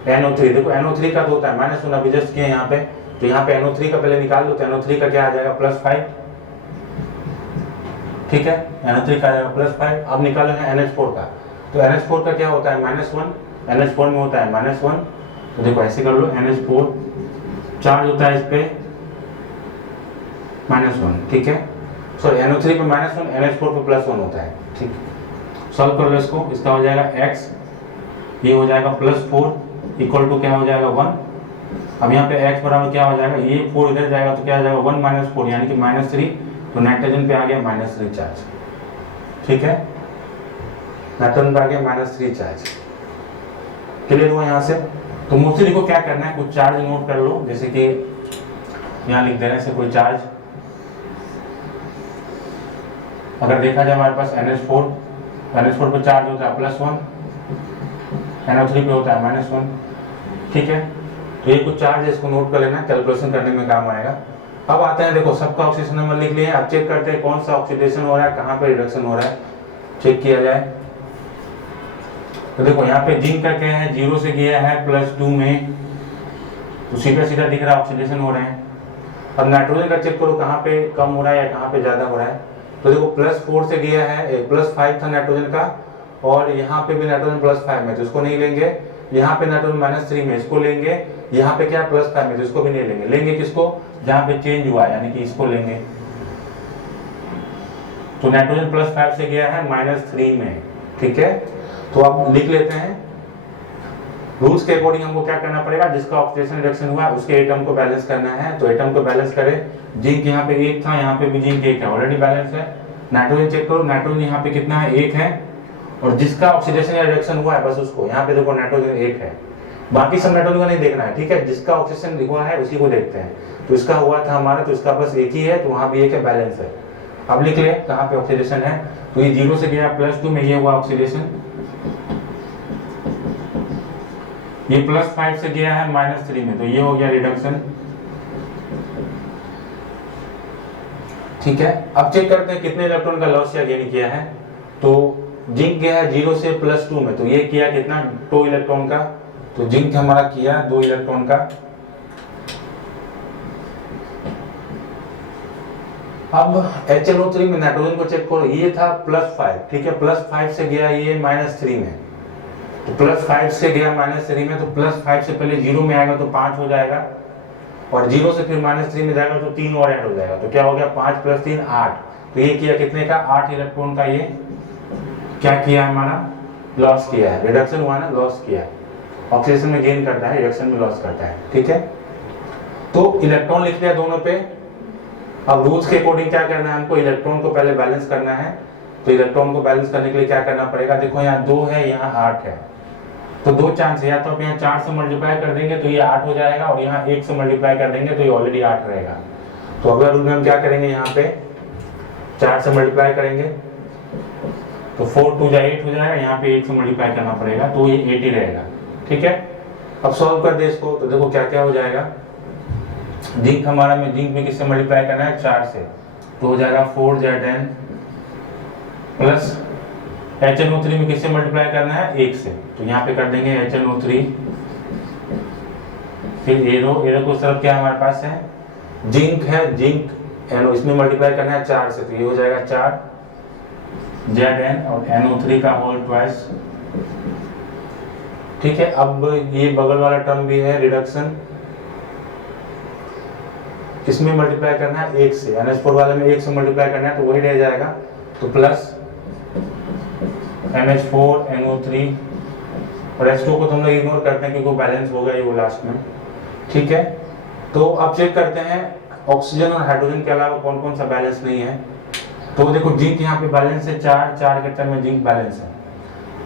NO3, देखो NO3 का तो होता है -1, अभी जस्ट किए यहाँ पे, तो यहाँ पे NO3 का पहले निकाल लो, तो NO3 का क्या आ जाएगा +5, ठीक है, NO3 का आ जाएगा +5। अब निकाले हैं NH4 का, तो NH4 का क्या होता है -1, NH4 में होता है -1, तो देखो ऐसे कर लो, NH4 चार्ज होता है इस पे -1, ठीक है, सॉरी NO3 पे -1, NH4 पे +1 होता है, ठीक। सॉल्व कर लो इसको, इसका हो जाएगा x, ये हो जाएगा +4 इक्वल टू क्या हो जाएगा 1। अब यहाँ पे x बराबर क्या हो जाएगा, ये 4 इधर जाएगा तो क्या हो जाएगा 1 - 4 यानी कि -3, तो नाइट्रोजन पे आ गया -3 चार्ज, ठीक है, नाइट्रोजन पे आ गया -3 चार्ज, क्लियर हुआ यहाँ से। तो मोस्टली देखो क्या करना है, कुछ चार्ज नोट कर लो, जैसे कि यहाँ लिख दे रहे हैं कोई चार्ज, अगर देखा जाए हमारे पास NH4 पे चार्ज होता है +1, NO3 पे होता है -1, ठीक है। तो ये कुछ चार्ज है, इसको नोट कर लेना, कैलकुलेशन करने में काम आएगा। अब आते हैं, देखो सबका ऑक्सीडेशन नंबर लिख लिए, अब चेक करते हैं कौन सा ऑक्सीडेशन हो रहा है, कहाँ पे रिडक्शन हो रहा है, चेक किया जाए। तो देखो यहाँ पे जिंक का क्या है, 0 से गया है +2 में, तो सीधा सीधा दिख रहा है ऑक्सीडेशन हो रहे हैं। अब नाइट्रोजन का चेक करो कहाँ पे कम हो रहा है या कहाँ पे ज्यादा हो रहा है। तो देखो +4 से गया है, +5 था नाइट्रोजन का, और यहाँ पे भी नाइट्रोजन +5 में, तो इसको नहीं लेंगे। यहाँ पे नाइट्रोजन -3 में, इसको लेंगे। यहाँ पे क्या +5 में, तो इसको भी नहीं लेंगे। लेंगे किसको, जहाँ पे चेंज हुआ यानी कि इसको लेंगे। तो नाइट्रोजन +5 से गया है -3 में, ठीक है। तो अब लिख लेते हैं, रूल्स के अकॉर्डिंग हमको क्या करना पड़ेगा, जिसका ऑक्सीडेशन रिडक्शन हुआ उसके एटम को बैलेंस करना है। तो एटम को बैलेंस करें, जिंक यहाँ पे 1 था, यहाँ पे भी जिंक 1 है, ऑलरेडी बैलेंस है। नाइट्रोजन चेक करो, नाइट्रोजन यहाँ पे कितना है, 1 है, और जिसका ऑक्सीडेशन या रिडक्शन हुआ है बस उसको, यहाँ पे देखो नाइट्रोजन 1 है, बाकी सब नाइट्रोजन का नहीं देखना है, ठीक है। जिसका ऑक्सीडेशन हुआ है उसी को देखते हैं। तो इसका हुआ था हमारा, तो इसका बस एक ही है, तो वहाँ भी एक है, बैलेंस है। अब लिख ले कहाँ पे ऑक्सीडेशन है, तो ये 0 से गया +2 में, ये हुआ ऑक्सीडेशन। ये +5 से गया है -3 में, तो ये हो गया रिडक्शन। ठीक है, अब चेक करते हैं कितने इलेक्ट्रॉन का लॉस या गेन किया है। तो जिंक गया है 0 से +2 में, तो ये किया कितना, 2 इलेक्ट्रॉन का। तो जिंक हमारा किया 2 इलेक्ट्रॉन का। अब HNO3 में नाइट्रोजन को चेक करो, ये था +5, ठीक है, +5 से गया ये -3 में, तो +5 से गया -3 में, तो +5 से पहले 0 में आएगा तो 5 हो जाएगा, और 0 से फिर -3 में जाएगा तो 3 और ऐड हो जाएगा, तो क्या हो गया 5 + 3 8। तो ये किया कितने का, 8 इलेक्ट्रॉन का। ये क्या किया हमारा, लॉस किया है, रिडक्शन हुआ ना, लॉस किया है। ऑक्सीडेशन में गेन करता है, रिडक्शन में लॉस करता है। ठीक है, तो इलेक्ट्रॉन लिख लिया दोनों पे। अब रूल्स के अकॉर्डिंग क्या करना है हमको, इलेक्ट्रॉन को पहले बैलेंस करना है। तो इलेक्ट्रॉन को बैलेंस करने के लिए क्या करना पड़ेगा, देखो यहाँ 2 है, यहाँ 8 है, तो 2 चांस है, या तो आप यहाँ 4 से मल्टीप्लाई कर देंगे तो ये 8 हो जाएगा, और यहाँ 1 से मल्टीप्लाई कर देंगे तो ये ऑलरेडी 8 रहेगा। तो अगला रूल में हम क्या करेंगे, यहाँ पे 4 से मल्टीप्लाई करेंगे तो 4 2 जा 8 हो जाएगा, यहाँ पे 1 से मल्टीप्लाई करना पड़ेगा, तो ये 80 रहेगा। ठीक है, अब सॉल्व कर दे इसको, तो देखो क्या क्या हो जाएगा। जिंक हमारा में, जिंक में किससे मल्टीप्लाई करना है, 4 से, तो हो जाएगा 4Z10 प्लस HNO3 में किससे मल्टीप्लाई करना है, 1 से, तो यहाँ पे कर देंगे HNO3, फिर एरो को उस तरफ क्या हमारे पास है, जिंक है, जिंक एनो, इसमें मल्टीप्लाई करना है 4 से, तो ये हो जाएगा 4ZN और NO3 का होल ट्वाइस। ठीक है, अब ये बगल वाला टर्म भी है रिडक्शन, इसमें मल्टीप्लाई करना है 1 से, NH4 वाले में 1 से मल्टीप्लाई करना है, तो वही रह जाएगा, तो प्लस NH4 NO3, और H2 को तो हम लोग इग्नोर करते हैं क्योंकि वो बैलेंस हो गया ये वो लास्ट में। ठीक है, तो अब चेक करते हैं ऑक्सीजन और हाइड्रोजन के अलावा कौन कौन सा बैलेंस नहीं है। तो देखो जिंक यहाँ पे बैलेंस है 4 के टर्म में जिंक बैलेंस है।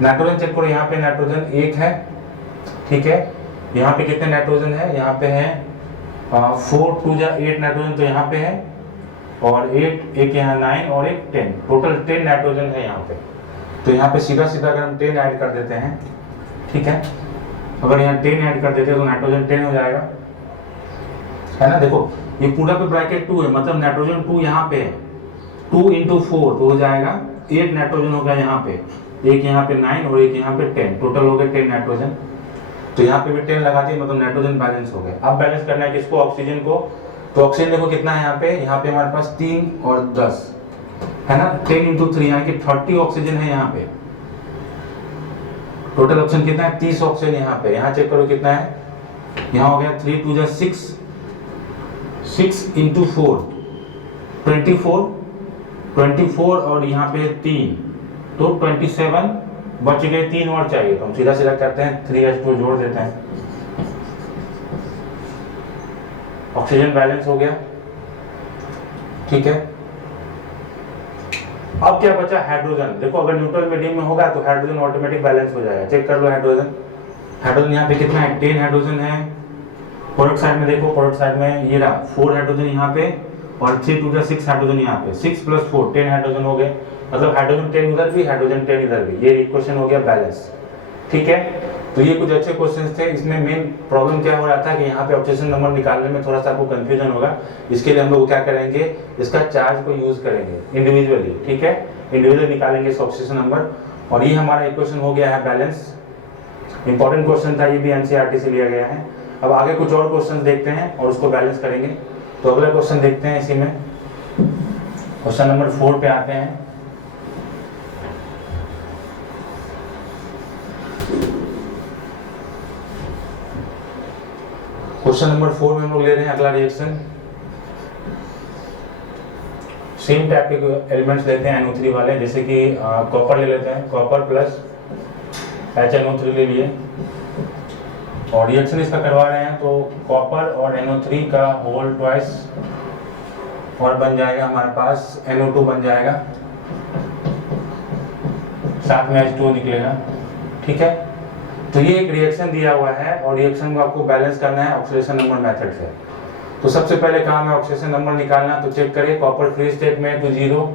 नाइट्रोजन चेक करो, यहाँ पे नाइट्रोजन 1 है। ठीक है, यहाँ पे कितने नाइट्रोजन है, यहाँ पे है 4 2 जा 8 नाइट्रोजन, तो यहाँ पे है, और 8 एक यहाँ 9 और एक 10, टोटल 10 नाइट्रोजन है यहाँ पे। तो यहाँ पे सीधा सीधा अगर हम 10 ऐड कर देते हैं, ठीक है, अगर यहाँ 10 ऐड कर देते हैं तो नाइट्रोजन 10 हो जाएगा, है ना। देखो ये पूरा पे ब्रैकेट 2 है, मतलब नाइट्रोजन 2 यहाँ पे है, 2 × 4 तो हो जाएगा 8 नाइट्रोजन हो गया यहाँ पे, एक यहाँ पे 9 और एक यहाँ पे 10, टोटल हो गया 10 नाइट्रोजन। तो यहाँ पे भी 10 लगा दिए, मतलब नाइट्रोजन बैलेंस हो गया। अब बैलेंस करना है किसको, ऑक्सीजन को। तो ऑक्सीजन देखो कितना है यहाँ पे हमारे पास 3 और 10 है ना, 10 × 3 यानी कि 30 ऑक्सीजन है यहाँ पे। टोटल ऑक्सीजन कितना है, 30 ऑक्सीजन यहाँ पे। यहाँ चेक करो कितना है, यहाँ हो गया 3 2 जा 6, 6 × 4 24 और यहाँ पे 3 तो 27 बच गए, 3 और चाहिए, तो हम सीधा सीधा करते हैं 3H2 जोड़ देते हैं, ऑक्सीजन बैलेंस हो गया। ठीक है, अब क्या बचा, हाइड्रोजन। देखो अगर न्यूट्रल मीडियम में होगा तो हाइड्रोजन ऑटोमेटिक बैलेंस हो जाएगा। चेक कर लो हाइड्रोजन यहाँ पे कितना है, 10 हाइड्रोजन है। प्रोडक्ट साइड में देखो, प्रोडक्ट साइड में ये रहा 4 हाइड्रोजन यहाँ पे, और 3 2 जा 6 हाइड्रोजन यहाँ पे, 6 + 4 10 हाइड्रोजन हो गए, मतलब हाइड्रोजन 10 उधर भी, हाइड्रोजन 10 इधर भी। ये इक्वेशन हो गया बैलेंस। ठीक है, तो ये कुछ अच्छे क्वेश्चंस थे। इसमें मेन प्रॉब्लम क्या हो रहा था कि यहाँ पे ऑक्सीजन नंबर निकालने में थोड़ा सा आपको कंफ्यूजन होगा। इसके लिए हम लोग क्या करेंगे, इसका चार्ज को यूज करेंगे इंडिविजुअली। ठीक है, इंडिविजुअली निकालेंगे इस ऑक्सीजन नंबर, और ये हमारा इक्वेशन हो गया है बैलेंस। इंपॉर्टेंट क्वेश्चन था, ये भी NCERT से लिया गया है। अब आगे कुछ और क्वेश्चन देखते हैं और उसको बैलेंस करेंगे। तो अगला क्वेश्चन देखते हैं, इसी में क्वेश्चन नंबर 4 पे आते हैं। क्वेश्चन नंबर 4 में हम लोग ले रहे हैं अगला रिएक्शन। सेम टाइप के एलिमेंट्स लेते हैं NO3 वाले, जैसे कि कॉपर ले लेते हैं, कॉपर प्लस HNO3 ले लिए, और रिएक्शन इसका करवा रहे हैं। तो कॉपर और NO3 का होल ट्वाइस, और बन जाएगा हमारे पास NO2 बन जाएगा, साथ में H2O निकलेगा। ठीक है, तो ये एक रिएक्शन दिया हुआ है, और रिएक्शन को आपको बैलेंस करना है ऑक्सीडेशन नंबर मेथड से। तो सबसे पहले काम है ऑक्सीडेशन नंबर निकालना। तो चेक करें, कॉपर फ्री स्टेट में है तो 0,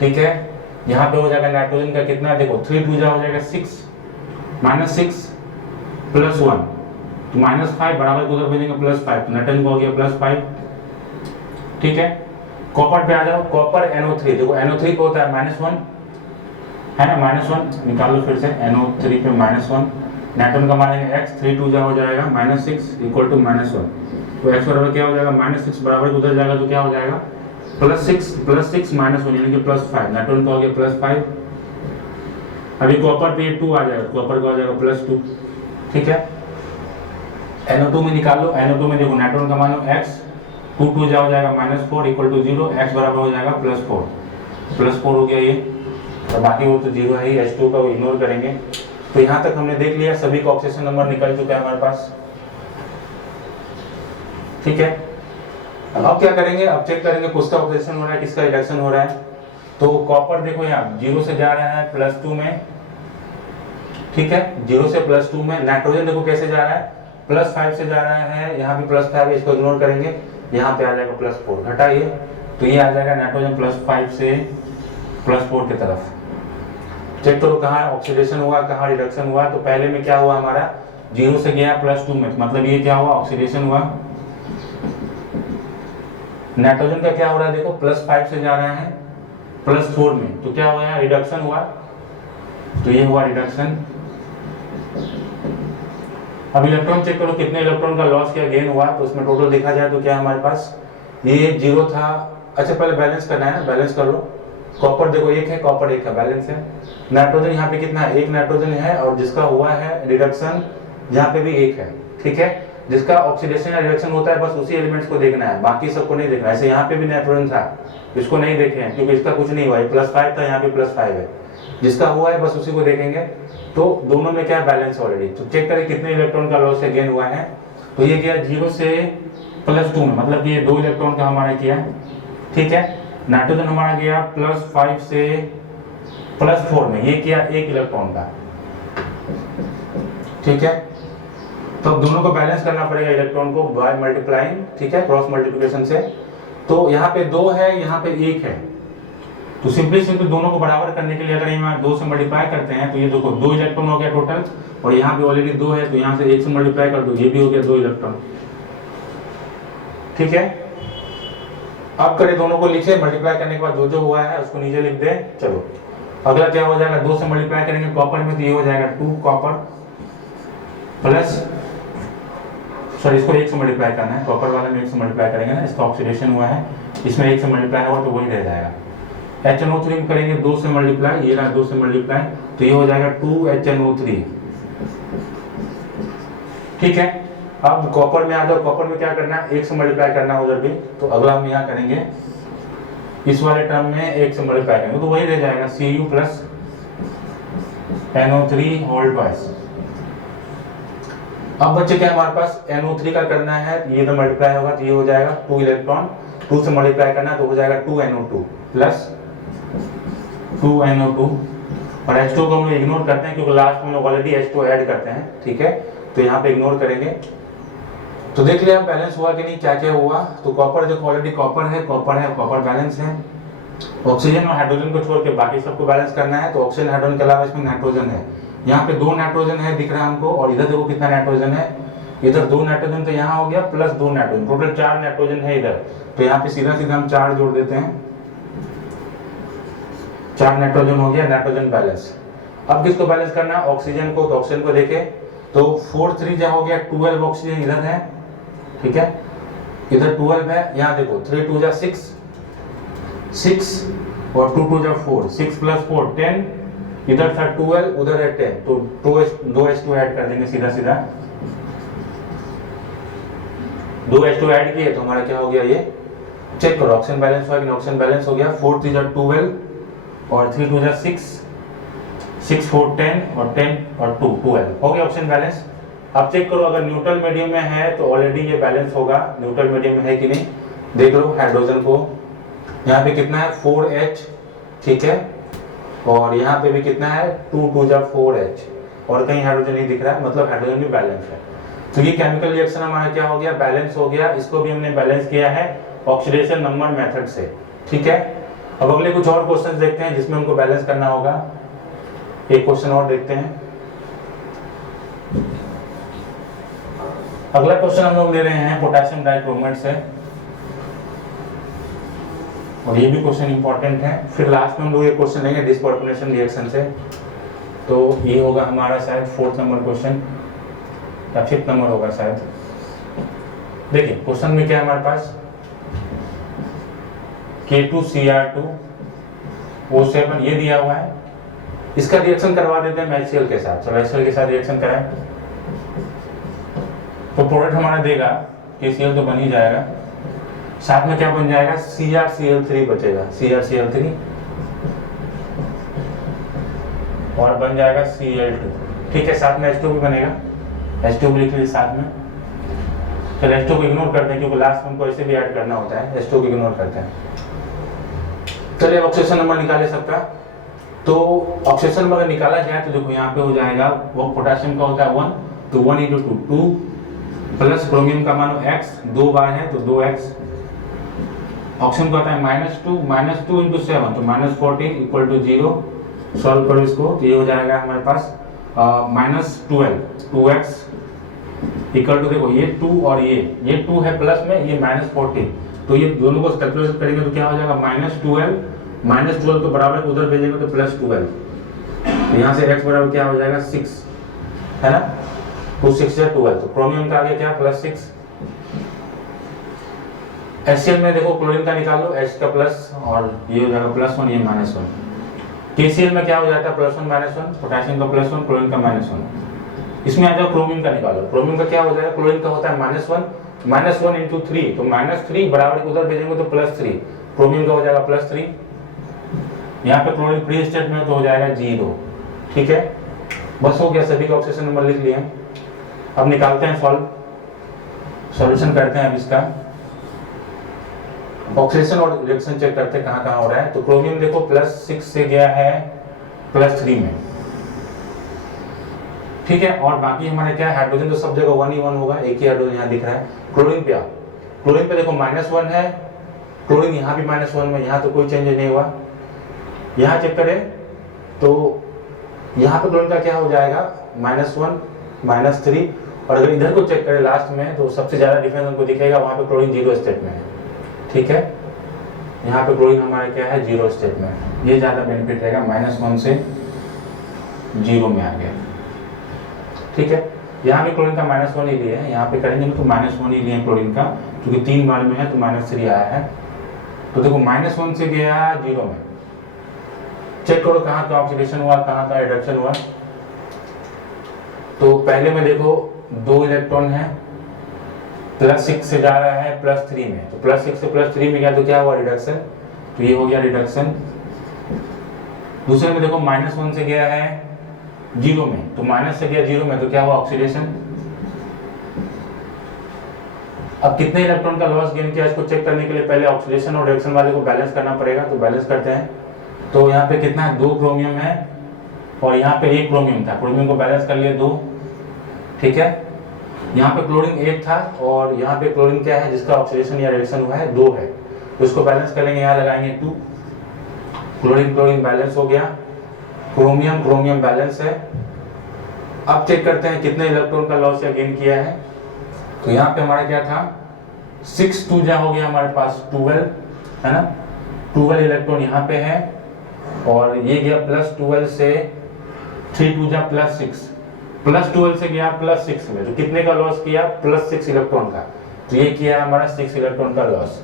ठीक है। यहाँ पे हो जाएगा नाइट्रोजन का कितना, देखो 3 2 हो जाएगा 6, -6 +1 तो -5 बराबर को उधर भेजेंगे +5, तो नाइट्रोजन को हो गया +5, ठीक है। कॉपर पे आ जाओ, कॉपर NO3, देखो NO3 पे होता है -1 है ना, -1 निकाल लो फिर से, NO3 पे -1, नाइट्रोजन का मानेंगे x, 3 2 हो जाएगा -6 = -1, तो x बराबर क्या हो जाएगा -6 बराबर उधर जाएगा तो क्या हो जाएगा +6 -1 यानी कि +5, नाइट्रोजन का हो गया +5। अभी कॉपर पे 2 आ जाएगा, कॉपर का हो जाएगा +2, ठीक है। NO2 में निकाल लो, NO2 में देखो नाइट्रोजन का मानो x, 2 2 हो जाएगा -4 = 0, x बराबर हो जाएगा +4 हो गया ये, और बाकी वो तो 0 है ही, H2 का वो इग्नोर करेंगे। तो यहाँ तक हमने देख लिया, सभी का ऑक्सीडेशन नंबर निकल चुका है हमारे पास, ठीक है। अब क्या करेंगे, अब चेक करेंगे किसका ऑक्सीडेशन हो रहा है, किसका रिडक्शन हो रहा है। तो कॉपर देखो यहाँ 0 से जा रहा है +2 में, ठीक है, 0 से +2 में। नाइट्रोजन देखो कैसे जा रहा है, +5 से जा रहा है, यहाँ भी +5 है, इसको इग्नोर करेंगे, यहाँ पे आ जाएगा +4, घटाइए तो ये आ जाएगा नाइट्रोजन +5 से +4 की तरफ। चेक करो कहाँ ऑक्सीडेशन हुआ, कहाँ रिडक्शन हुआ। तो पहले में क्या हुआ हमारा, 0 से गया +2 में, मतलब ये क्या हुआ ऑक्सीडेशन हुआ। नाइट्रोजन का क्या हो रहा है, देखो +5 से जा रहा है +4 में, तो क्या हुआ है रिडक्शन हुआ, तो ये हुआ रिडक्शन। अब इलेक्ट्रॉन चेक करो कितने इलेक्ट्रॉन का लॉस या गेन हुआ। तो उसमें टोटल देखा जाए तो क्या हमारे पास ये 0 था। अच्छा पहले बैलेंस करना है, बैलेंस कर लो। कॉपर देखो 1 है, कॉपर 1 है, बैलेंस है। नाइट्रोजन यहाँ पे कितना है, 1 नाइट्रोजन है, और जिसका हुआ है रिडक्शन यहाँ पे भी 1 है, ठीक है। जिसका ऑक्सीडेशन या रिडक्शन होता है बस उसी एलिमेंट्स को देखना है, बाकी सबको नहीं देखना है। ऐसे यहाँ पे भी नाइट्रोजन था, इसको नहीं देखे हैं क्योंकि इसका कुछ नहीं हुआ है, +5 था, यहाँ पे +5 है, जिसका हुआ है बस उसी को देखेंगे। तो दोनों में क्या बैलेंस ऑलरेडी। तो चेक करें कितने इलेक्ट्रॉन का लॉस या गेन हुआ है। तो ये गया 0 से +2 में, मतलब ये 2 इलेक्ट्रॉन का हमारा किया, ठीक है। नाइट्रोजन हमारा गया +5 से +4 में, ये किया 1 इलेक्ट्रॉन का, ठीक है। तो अब दोनों को बैलेंस करना पड़ेगा इलेक्ट्रॉन को बाय मल्टीप्लाइंग, ठीक है, क्रॉस मल्टीप्लिकेशन से। तो यहाँ पे 2 है, यहाँ पे 1 है, तो सिंपली दोनों को बराबर करने के लिए अगर यहाँ 2 से मल्टीप्लाई करते हैं तो ये देखो 2 इलेक्ट्रॉन हो गया टोटल, और यहाँ पे ऑलरेडी 2 है, तो यहाँ से 1 से मल्टीप्लाई कर दो, ये भी हो गया 2 इलेक्ट्रॉन, ठीक है। अब करें दोनों को लिखे, मल्टीप्लाई करने के बाद जो जो हुआ है उसको नीचे लिख दे। चलो अगला क्या हो जाएगा, 2 से मल्टीप्लाई करेंगे कॉपर में, तो ये हो जाएगा 2 कॉपर प्लस, सॉरी इसको 1 से मल्टीप्लाई करना है, कॉपर वाले में 1 से मल्टीप्लाई करेंगे ना, इसका ऑक्सीडेशन हुआ है, इसमें 1 से मल्टीप्लाई होगा तो वही रह जाएगा। HNO3 में करेंगे 2 से मल्टीप्लाई, ये रहा 2 से मल्टीप्लाई, तो ये हो जाएगा 2HNO3, ठीक है। अब कॉपर में आ जाओ, कॉपर में क्या करना है, 1 से मल्टीप्लाई करना है उधर भी, तो अगला हम यहाँ करेंगे इस वाले टर्म में 1 से मल्टीप्लाई करेंगे तो वही रह जाएगा Cu + NO3 होल ट्वाइस। अब बच्चे क्या हमारे पास NO3 का करना है, ये तो मल्टीप्लाई होगा तो ये हो जाएगा 2 इलेक्ट्रॉन, 2 से मल्टीप्लाई करना है तो हो जाएगा 2NO2 प्लस 2NO2, और H2 को हम लोग इग्नोर करते हैं क्योंकि लास्ट में लोग ऑलरेडी H2 ऐड करते हैं, ठीक है, तो यहाँ पे इग्नोर करेंगे। तो देख लिया बैलेंस हुआ कि नहीं, क्या क्या हुआ। तो कॉपर देखो ऑलरेडी कॉपर है, कॉपर बैलेंस है। ऑक्सीजन और हाइड्रोजन को छोड़ के बाकी सबको बैलेंस करना है। तो ऑक्सीजन हाइड्रोजन के अलावा इसमें नाइट्रोजन है, यहाँ पे 2 नाइट्रोजन है दिख रहा है हमको, और इधर देखो कितना नाइट्रोजन है, इधर 2 नाइट्रोजन, तो यहाँ हो गया प्लस 2 नाइट्रोजन, टोटल 4 नाइट्रोजन है इधर। तो यहाँ पे सीधा सीधा हम 4 जोड़ देते हैं, 4 नाइट्रोजन हो गया, नाइट्रोजन बैलेंस। अब किसको बैलेंस करना है, ऑक्सीजन को। तो ऑक्सीजन को देखे तो 4 3 जा हो गया, 12 ऑक्सीजन इधर है, ठीक है, इधर 12 है, यहाँ देखो 3 2 जा 6 और 2 2 जा 4, 6 + 4 10, इधर था 12, उधर है 10, तो 2H2 ऐड कर देंगे सीधा सीधा, 2H2 ऐड किए तो हमारा क्या हो गया, ये चेक करो ऑक्सीजन बैलेंस हुआ कि नहीं। ऑक्सीजन बैलेंस हो गया, 4 3 जा 12 और 3 2 जा 6, 6 4 10 और 10 और 2 12 हो गया ऑक्सीजन बैलेंस। अब चेक करो अगर न्यूट्रल मीडियम में है तो ऑलरेडी ये बैलेंस होगा, न्यूट्रल मीडियम में है कि नहीं देख लो। हाइड्रोजन को यहाँ पे कितना है 4H, ठीक है, और यहाँ पे भी कितना है 2 2 जा 4H, और कहीं हाइड्रोजन नहीं दिख रहा है, मतलब हाइड्रोजन भी बैलेंस है। तो ये केमिकल रिएक्शन हमारा क्या हो गया, बैलेंस हो गया। इसको भी हमने बैलेंस किया है ऑक्सीडेशन नंबर मेथड से, ठीक है। अब अगले कुछ और क्वेश्चंस देखते हैं जिसमें हमको बैलेंस करना होगा। एक क्वेश्चन और देखते हैं। अगला क्वेश्चन हम लोग ले रहे हैं पोटेशियम डाइक्रोमेट से, और ये भी क्वेश्चन इंपॉर्टेंट है। फिर लास्ट में हम लोग ये क्वेश्चन लेंगे डिस्प्रोपोर्शनल रिएक्शन से। तो ये होगा हमारा शायद 4th नंबर क्वेश्चन या 5th नंबर होगा शायद। देखिए क्वेश्चन में क्या है हमारे पास, K2Cr2O7 ये दिया हुआ है। इसका रिएक्शन करवा देते हैं HCl के साथ। चलो HCl के साथ रिएक्शन कराएं तो प्रोडक्ट हमारा देगा KCl तो बन ही जाएगा, साथ में क्या बन जाएगा CrCl3 बचेगा, CrCl3 और बन जाएगा Cl2, ठीक है। साथ में H2 भी बनेगा, H2 भी लिख लीजिए साथ में। चलो H2 को इग्नोर करते हैं क्योंकि लास्ट में हमको ऐसे भी ऐड करना होता है, H2 को इग्नोर करते हैं। चलिए ऑक्सीडेशन नंबर निकाले सबका। तो ऑक्सीडेशन नंबर निकाला जाए तो देखो यहाँ पे हो जाएगा, वो पोटेशियम का होता है 1, तो 1 × 2 प्लस क्रोमियम का मानो x 2 बार है तो 2x, ऑक्सीजन का होता है -2 × 7 तो -14 = 0। सॉल्व करो इसको तो ये हो जाएगा हमारे पास -12 2x इक्वल टू, देखो ये 2 और ये 2 है प्लस में, ये -14, तो ये दोनों को कैलकुलेट करेंगे तो क्या हो जाएगा -12 के बराबर उधर भेजेंगे तो +12, तो यहाँ से x बराबर क्या हो जाएगा 6, है ना। तो 6 से 12, तो क्रोमियम का आगे क्या +6। HCl में देखो क्लोरीन का निकालो, H का प्लस और ये हो जाएगा +1, ये -1। KCl में क्या हो जाता है +1 -1, पोटेशियम का +1 क्लोरीन का -1। इसमें आ जाओ क्रोमियम का निकालो, क्रोमियम का क्या हो जाएगा, क्लोरीन का होता है -1 × 3 तो -3 बराबर उधर भेजेंगे तो +3, क्रोमियम का हो जाएगा +3। यहाँ पे क्लोरीन फ्री स्टेट में तो हो जाएगा 0, ठीक है। बस हो गया, सभी का ऑक्सीडेशन नंबर लिख लिए। अब निकालते हैं सॉल्यूशन करते हैं अब इसका ऑक्सीडेशन और रिएक्शन चेक करते हैं कहाँ हो रहा है। तो क्रोमियम देखो +6 से गया है +3 में, ठीक है। और बाकी हमारे क्या है, हाइड्रोजन तो सब जगह 1 ही 1 होगा, एक ही हाइड्रोजन यहाँ दिख रहा है। क्लोरीन पे देखो -1 है, क्लोरीन यहाँ भी -1 में, यहाँ तो कोई चेंज नहीं हुआ। यहाँ चेक करें तो यहाँ पे क्लोरीन का क्या हो जाएगा -1 -3, और अगर इधर को चेक करें लास्ट में तो सबसे ज्यादा डिफरेंस हमको दिखेगा, वहां पे क्लोरीन 0 स्टेट में है, ठीक है। यहाँ पे क्लोरीन हमारा क्या है 0 स्टेट में, ये ज्यादा बेनिफिट रहेगा, -1 से 0 में आ गया, ठीक है। यहाँ भी क्लोरीन का -1 ही लिए है, यहाँ पे करेंगे तो -1 ही लिए क्लोरीन का, क्योंकि 3 बार में है तो -3 आया है। तो देखो -1 से गया 0 में, चेक करो कहाँ का ऑक्सीडेशन हुआ, कहाँ का रिडक्शन हुआ। तो पहले में देखो 2 इलेक्ट्रॉन है, +6 से जा रहा है +3 में, तो +6 से +3 में गया तो क्या हुआ रिडक्शन, तो ये हो गया रिडक्शन। दूसरे में देखो -1 से गया है 0 में, तो माइनस से गया 0 में तो क्या हुआ ऑक्सीडेशन। अब कितने इलेक्ट्रॉन का लॉस गेन किया इसको चेक करने के लिए पहले ऑक्सीडेशन और रिडक्शन वाले को बैलेंस करना पड़ेगा, तो बैलेंस करते हैं। तो यहाँ पे कितना है 2 क्रोमियम है और यहाँ पे 1 क्रोमियम था, क्रोमियम को बैलेंस कर लिए 2, ठीक है। यहाँ पे क्लोरीन 1 था और यहाँ पे क्लोरीन क्या है जिसका ऑक्सीडेशन या रिडक्शन हुआ है 2 है, तो इसको बैलेंस करेंगे, यहाँ लगाएंगे 2, क्लोरीन क्लोरीन बैलेंस हो गया, क्रोमियम क्रोमियम बैलेंस है। अब चेक करते हैं कितने इलेक्ट्रॉन का लॉस या गेन किया है। तो यहाँ पे हमारा क्या था 6 2 जा हो गया हमारे पास 12, है ना, 12 इलेक्ट्रॉन यहाँ पे है और ये गया +12 से 3 2 जा +6, +12 से गया +6 में, तो कितने का लॉस किया +6 इलेक्ट्रॉन का, तो ये किया हमारा 6 इलेक्ट्रॉन का लॉस,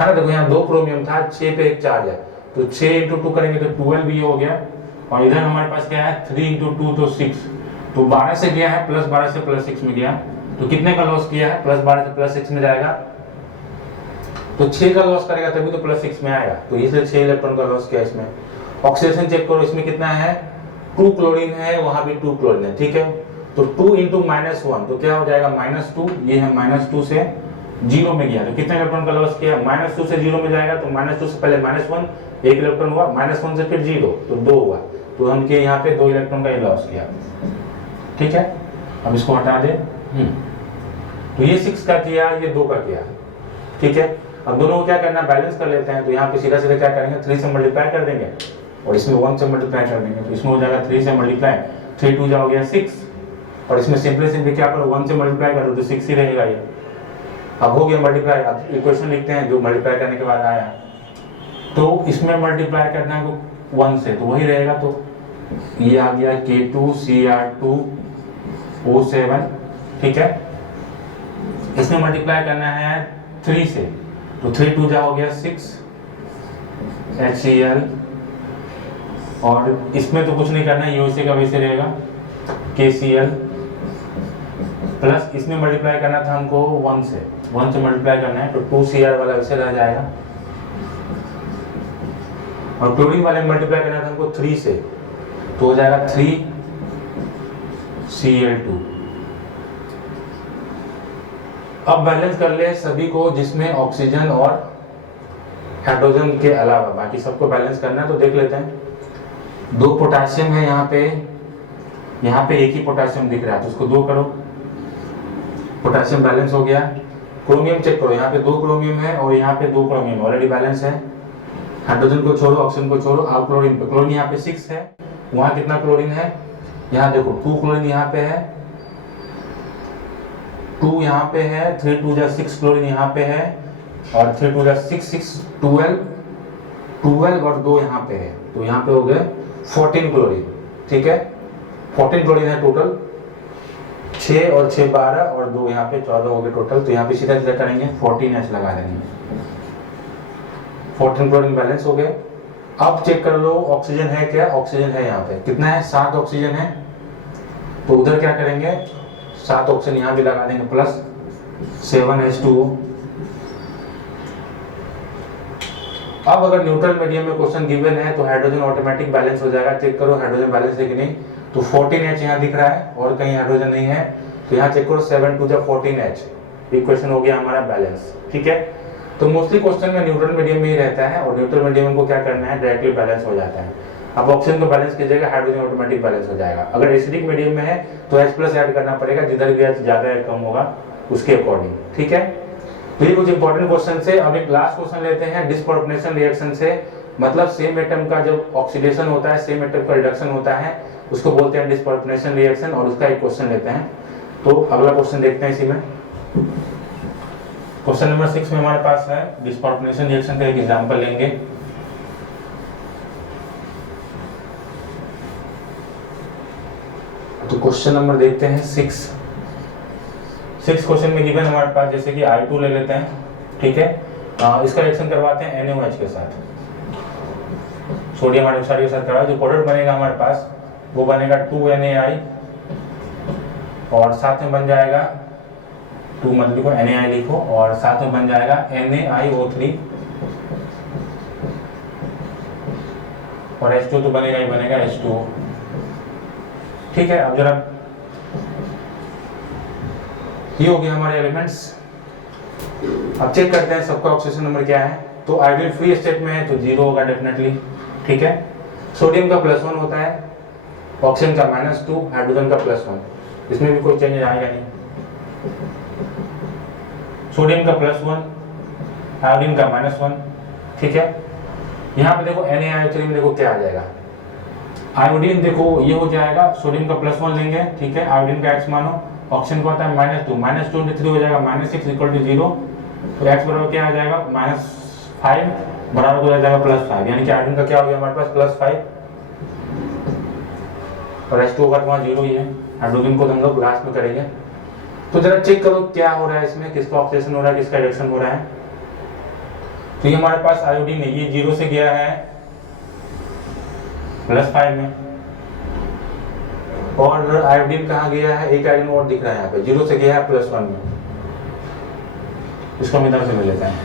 है ना। देखो यहाँ 2 क्रोमियम था, 6 पे 1 चार्ज है, तो 6 × 2 करेंगे तो 12 भी हो गया, और इधर हमारे पास क्या है 3 × 2 तो 6, तो 12 से गया है +12 से +6 में गया, तो कितने का लॉस किया है +12 से +6 में जाएगा, तो 6 का लॉस करेगा तभी तो +6 में आएगा, तो इसलिए 6 इलेक्ट्रॉन का लॉस किया इसमें। ऑक्सीडेशन चेक करो, इसमें कितना है 2 क्लोरीन है, वहां भी 2 क्लोरीन है, ठीक है। तो 2 × -1 तो क्या हो जाएगा -2, ये है -2 से 0 में गया, तो कितने इलेक्ट्रॉन का लॉस किया, -2 से 0 में जाएगा, तो -2 से पहले -1 1 इलेक्ट्रॉन हुआ, -1 से फिर 0 तो 2 हुआ, तो हम के यहाँ पे 2 इलेक्ट्रॉन का लॉस किया, ठीक है। अब इसको हटा दे। तो ये 6 का किया, ये 2 का किया, ठीक है। अब दोनों को क्या करना है, बैलेंस कर लेते हैं। तो यहाँ पे सीधा सीधा क्या करेंगे, 3 से मल्टीप्लाई कर देंगे और इसमें 1 से मल्टीप्लाई कर देंगे। तो इसमें हो जाएगा 3 से मल्टीप्लाई, 3 2 जा हो गया 6, और इसमें सिंपली क्या करो, 1 से मल्टीप्लाई करो तो 6 ही रहेगा ये। अब हो गया मल्टीप्लाई। अब इक्वेशन लिखते हैं जो मल्टीप्लाई करने के बाद आया। तो इसमें मल्टीप्लाई करना है 1 से, तो वही रहेगा। तो ये आ गया K2Cr2O7, ठीक है। इसमें मल्टीप्लाई करना है 3 से, तो 3 2 जा हो गया 6 HCl, और इसमें तो कुछ नहीं करना है, ये वैसे का वैसे रहेगा KCl, प्लस इसमें मल्टीप्लाई करना था हमको 1 से मल्टीप्लाई करना है, तो 2Cr वाला वैसे रह जाएगा, और क्लोरीन वाले में मल्टीप्लाई करना था हमको 3 से, तो हो जाएगा 3Cl2। अब बैलेंस कर ले सभी को जिसमें ऑक्सीजन और हाइड्रोजन के अलावा बाकी सबको बैलेंस करना है। तो देख लेते हैं, 2 पोटेशियम है यहाँ पे एक ही पोटेशियम दिख रहा है, तो उसको 2 करो, पोटेशियम बैलेंस हो गया। क्रोमियम चेक करो, यहाँ पे 2 क्रोमियम है और यहाँ पे 2 क्रोमियम ऑलरेडी बैलेंस है। हाइड्रोजन को छोड़ो, ऑक्सीजन को छोड़ो, अब क्लोरीन पे, क्लोरीन यहाँ पे 6 है, वहाँ कितना क्लोरीन है, यहाँ देखो 2 क्लोरीन यहाँ पे है, 2 यहाँ पे है, 3 2 जा 6 क्लोरीन यहाँ पे है, और 3 2 जा 6 6 12 और 2 यहाँ पे है, तो यहाँ पे हो गए 14 क्लोरीन, ठीक है। 14 क्लोरीन है टोटल, 6 और 6 12 और 2 यहाँ पे 14 हो गए टोटल। तो यहाँ पे सीधा सीधा करेंगे 14H लगा देंगे, 14 क्लोरीन बैलेंस हो गए। अब चेक कर लो ऑक्सीजन है क्या, ऑक्सीजन है यहाँ पे, कितना है, 7 ऑक्सीजन है, तो उधर क्या करेंगे, 7 ऑक्सीजन यहाँ भी लगा देंगे, प्लस 7H2O। अब अगर न्यूट्रल मीडियम में क्वेश्चन गिवन है तो हाइड्रोजन ऑटोमेटिक बैलेंस हो जाएगा। चेक करो हाइड्रोजन बैलेंस है कि नहीं, तो 14H यहाँ दिख रहा है और कहीं हाइड्रोजन नहीं है, तो यहाँ चेक करो 7 2 जा 14H, इक्वेशन हो गया हमारा बैलेंस, ठीक है। तो मोस्टली क्वेश्चन में न्यूट्रल मीडियम में ही रहता है, और न्यूट्रल मीडियम को क्या करना है, डायरेक्टली बैलेंस हो जाता है। अब ऑक्सीजन को बैलेंस कीजिएगा, हाइड्रोजन ऑटोमेटिक बैलेंस हो जाएगा। अगर एसिडिक मीडियम में है तो H+ ऐड करना पड़ेगा, जिधर भी H ज्यादा या कम होगा उसके अकॉर्डिंग, ठीक है। तो ये कुछ इंपॉर्टेंट क्वेश्चन से। अब एक लास्ट क्वेश्चन लेते हैं डिसप्रोपोर्शनेशन रिएक्शन से, मतलब सेम एटम का जब ऑक्सीडेशन होता है, सेम एटम का रिडक्शन होता है, उसको बोलते हैं डिसप्रोपोर्शनेशन रिएक्शन, और उसका एक क्वेश्चन लेते हैं। तो अगला क्वेश्चन देखते हैं इसी में। क्वेश्चन नंबर 6 में हमारे पास है डिसप्रोपोर्शनेशन रिएक्शन का एक एग्जांपल लेंगे। तो क्वेश्चन नंबर देखते हैं 6 क्वेश्चन में गिवन हमारे पास, जैसे कि I2 ले लेते हैं, ठीक है। इसका रिएक्शन करवाते हैं NaOH के साथ, सोडियम हाइड्रोक्साइड के साथ करवा, जो प्रोडक्ट बनेगा हमारे पास वो बनेगा 2NaI, और साथ में बन जाएगा 2 मत लिखो, NaI लिखो, और साथ में बन जाएगा NaIO3, और H2 तो बनेगा ही बनेगा H2O, ठीक है। अब जरा ये हो गया हमारे एलिमेंट्स। अब चेक करते हैं सबका ऑक्सीजन नंबर क्या है। तो आइडियल फ्री स्टेट में है तो 0 होगा डेफिनेटली, ठीक है। सोडियम का +1 होता है, ऑक्सीजन का -2, हाइड्रोजन का +1, इसमें भी कोई चेंज आएगा नहीं। सोडियम का +1, आयोडीन का -1, ठीक है। यहाँ पे देखो NaIO3 में देखो क्या आ जाएगा, आयोडीन देखो ये हो जाएगा, सोडियम का +1 लेंगे, ठीक है, आयोडीन का X मानो, ऑक्सीजन का होता है -2 × 3 हो जाएगा -6 = 0, तो X बराबर क्या आ जाएगा, -5 बराबर हो जाएगा +5, यानी कि आयोडीन का क्या हो गया हमारे पास +5, और H2O का तो वहाँ 0 ही है। हाइड्रोजन को हम लोग लास्ट में करेंगे। तो जरा चेक करो क्या हो रहा है इसमें, किसका ऑक्सीडेशन हो रहा है, किसका रिडक्शन हो रहा है। तो ये हमारे पास आयोडीन है, ये 0 से गया है +5 में, और आयोडीन कहाँ गया है, एक आयोडीन और दिख रहा है यहाँ पे, 0 से गया है +1 में, इसको हम इधर से ले लेते हैं,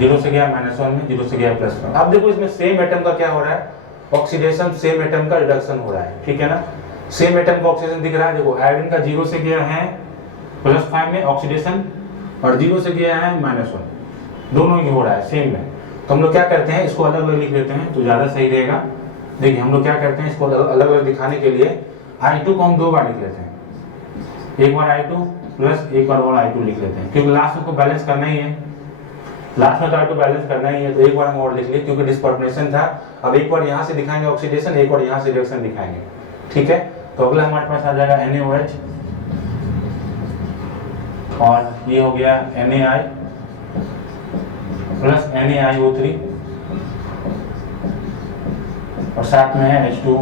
0 से गया -1 में, 0 से गया +1। अब देखो इसमें सेम एटम का क्या हो रहा है, ऑक्सीडेशन, सेम एटम का रिडक्शन हो रहा है, ठीक है ना। सेम एटम का ऑक्सीडेशन दिख रहा है, देखो आयोडीन का 0 से गया है +5 में ऑक्सीडेशन, और 0 से गया है -1, दोनों ही हो रहा है सेम में। तो हम लोग क्या करते हैं, इसको अलग अलग लिख लेते हैं तो ज्यादा सही रहेगा। देखिए हम लोग क्या करते हैं, इसको अलग अलग दिखाने के लिए I2 को हम 2 बार लिख लेते हैं, एक बार I2 प्लस एक बार और I2 लिख लेते हैं, क्योंकि लास्ट में को बैलेंस करना ही है, लास्ट में तो I2 बैलेंस करना ही है, तो एक बार हम और लिख लिए क्योंकि डिस्पर्मेशन था। अब एक बार यहाँ से दिखाएंगे ऑक्सीडेशन, एक बार यहाँ से रिएक्शन दिखाएंगे, ठीक है। तो अगला हमारे पास आ जाएगा NaOH और ये हो गया Na प्लस NaIO3 और साथ में है H2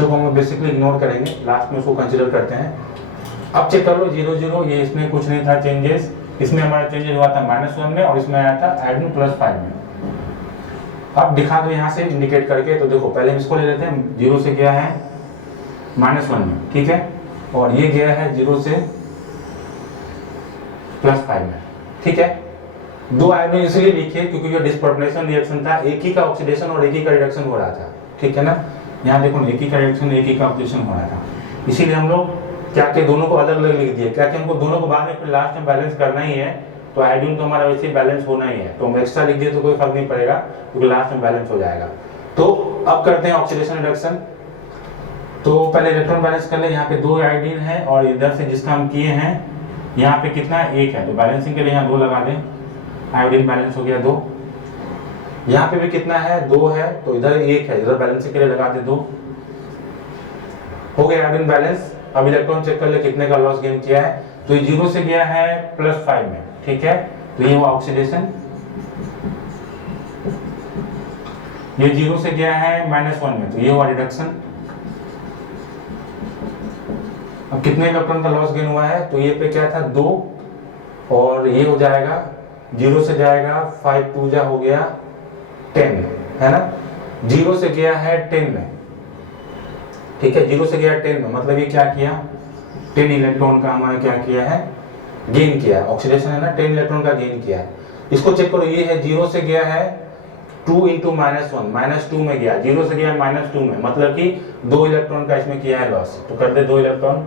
को हम बेसिकली इग्नोर करेंगे, लास्ट में उसको कंसीडर करते हैं। अब चेक कर लो 0 0, ये इसमें कुछ नहीं था चेंजेस, इसमें हमारा चेंजेस हुआ था -1 में और इसमें आया था आयोडीन +5 में। अब दिखा दो यहाँ से इंडिकेट करके, तो देखो पहले हम इसको ले लेते हैं, 0 से गया है -1 में, ठीक है, और ये गया है 0 से +5 में, ठीक है। दो आयोडीन इसलिए लिखे क्योंकि ये डिस्पर्मेशन रिएक्शन था, एक ही का ऑक्सीडेशन और एक ही का रिडक्शन हो रहा था, ठीक है ना। यहाँ देखो एक ही का रिएक्शन एक ही का ऑक्सीडेशन हो रहा था, इसीलिए हम लोग क्या के दोनों को अलग अलग लिख दिए, क्या कि हमको दोनों को बाद में फिर लास्ट में बैलेंस करना ही है, तो आयोडीन तो हमारा वैसे ही बैलेंस होना ही है, तो हम एक्स्ट्रा लिख दिए तो कोई फर्क नहीं पड़ेगा क्योंकि लास्ट में बैलेंस हो जाएगा। तो अब करते हैं ऑक्सीडेशन रिडक्शन। तो पहले इलेक्ट्रॉन बैलेंस कर ले, यहाँ पे 2 आयोडीन है और इधर से जिसका हम किए हैं यहाँ पे कितना है 1 है, तो बैलेंसिंग के लिए यहाँ 2 लगा दें, आयोडीन बैलेंस हो गया 2। यहाँ पे भी कितना है 2 है, तो इधर 1 है, इधर बैलेंसिंग के लिए लगा दे 2, हो गया आयोडीन बैलेंस। अब इलेक्ट्रॉन चेक कर ले कितने का लॉस गेन किया है, तो ये 0 से गया है +5 में, ठीक है, तो ये हुआ ऑक्सीडेशन। ये 0 से गया है -1 में, तो ये हुआ रिडक्शन। अब कितने इलेक्ट्रॉन का लॉस गेन हुआ है, तो ये पे क्या था 2 और ये हो जाएगा 0 से जाएगा 5 2 जा हो गया 10, है ना। 0 से गया है 10 में, ठीक है, 0 से गया 10 में, मतलब ये क्या किया 10 इलेक्ट्रॉन का हमारा क्या किया है गेन किया, ऑक्सीडेशन है ना, 10 इलेक्ट्रॉन का गेन किया है। इसको चेक करो, ये है 0 से गया है 2 × -1 -2 में गया, 0 से गया -2 में, मतलब कि 2 इलेक्ट्रॉन का इसमें किया है लॉस, तो कर दे 2 इलेक्ट्रॉन।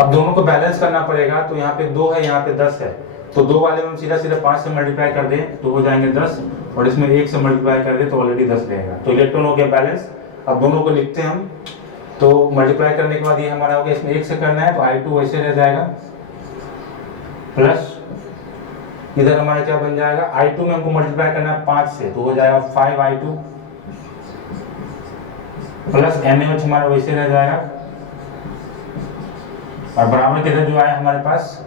अब दोनों को बैलेंस करना पड़ेगा, तो यहाँ पे 2 है यहाँ पे 10 है, तो 2 वाले में हम सीधा सीधा 5 से मल्टीप्लाई कर दें तो हो जाएंगे 10, और इसमें 1 से मल्टीप्लाई कर दे तो ऑलरेडी 10 रहेगा, तो इलेक्ट्रॉन हो गया बैलेंस। अब दोनों को लिखते हैं हम, तो मल्टीप्लाई करने के बाद ये हमारा हो गया, इसमें 1 से करना है तो I2 वैसे रह जाएगा, प्लस इधर हमारा क्या बन जाएगा I2 में हमको मल्टीप्लाई करना है 5 से, तो हो जाएगा 5I2 प्लस NaOH हमारा वैसे रह जाएगा, और बराबर के इधर जो आया हमारे पास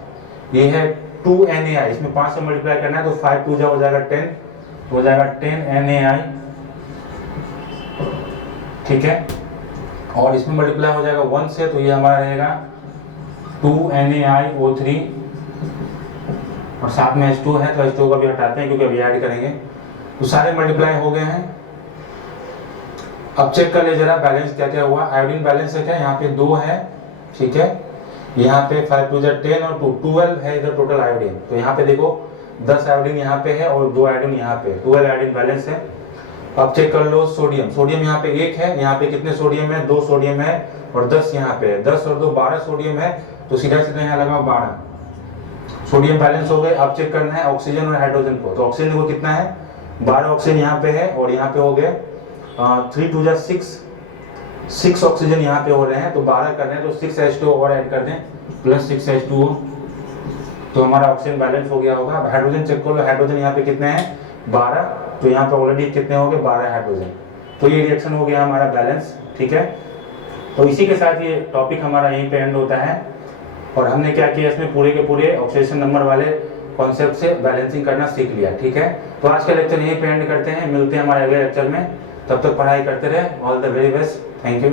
ये है 2NaI, इसमें 5 से मल्टीप्लाई करना है तो 5 2 जा हो जाएगा 10, तो हो जाएगा 10NaI, ठीक है, और इसमें मल्टीप्लाई हो जाएगा 1 से, तो ये हमारा रहेगा 2NaIO3 और साथ में H2 है, तो H2 का भी हटाते हैं क्योंकि अभी ऐड करेंगे, तो सारे मल्टीप्लाई हो गए हैं। अब चेक कर ले जरा बैलेंस क्या क्या हुआ, आयोडीन बैलेंस है क्या, यहाँ पे 2 है, ठीक है, यहाँ पे 5 2 10 और 2 12 है इधर टोटल आयोडीन, तो यहाँ पे देखो 10 आयोडीन यहाँ पे है और 2 आयोडीन यहाँ पे, 12 आयोडीन बैलेंस है। अब चेक कर लो सोडियम, सोडियम यहाँ पे 1 है, यहाँ पे कितने सोडियम है 2 सोडियम है और 10 यहाँ पे है, 10 और 2 12 सोडियम है, तो सीधा सीधा यहाँ लगाओ 12 सोडियम बैलेंस हो गए। अब चेक करना है ऑक्सीजन और हाइड्रोजन को, तो ऑक्सीजन को कितना है 12 ऑक्सीजन यहाँ पे है और यहाँ पे हो गए 3 2 6 ऑक्सीजन यहाँ पे हो रहे हैं, तो 12 कर रहे हैं तो 6 H2 और ऐड कर दें प्लस 6 H2O, तो हमारा ऑक्सीजन बैलेंस हो गया होगा। अब हाइड्रोजन चेक कर लो, हाइड्रोजन यहाँ पे कितने हैं 12, तो यहाँ पे ऑलरेडी कितने हो गए 12 हाइड्रोजन, तो ये रिएक्शन हो गया हमारा बैलेंस, ठीक है। तो इसी के साथ ये टॉपिक हमारा यहीं पे एंड होता है, और हमने क्या किया इसमें पूरे के पूरे ऑक्सीडेशन नंबर वाले कॉन्सेप्ट से बैलेंसिंग करना सीख लिया, ठीक है। तो आज का लेक्चर यहीं पे एंड करते हैं, मिलते हैं हमारे अगले लेक्चर में, तब तक पढ़ाई करते रहे, all the very best, thank you.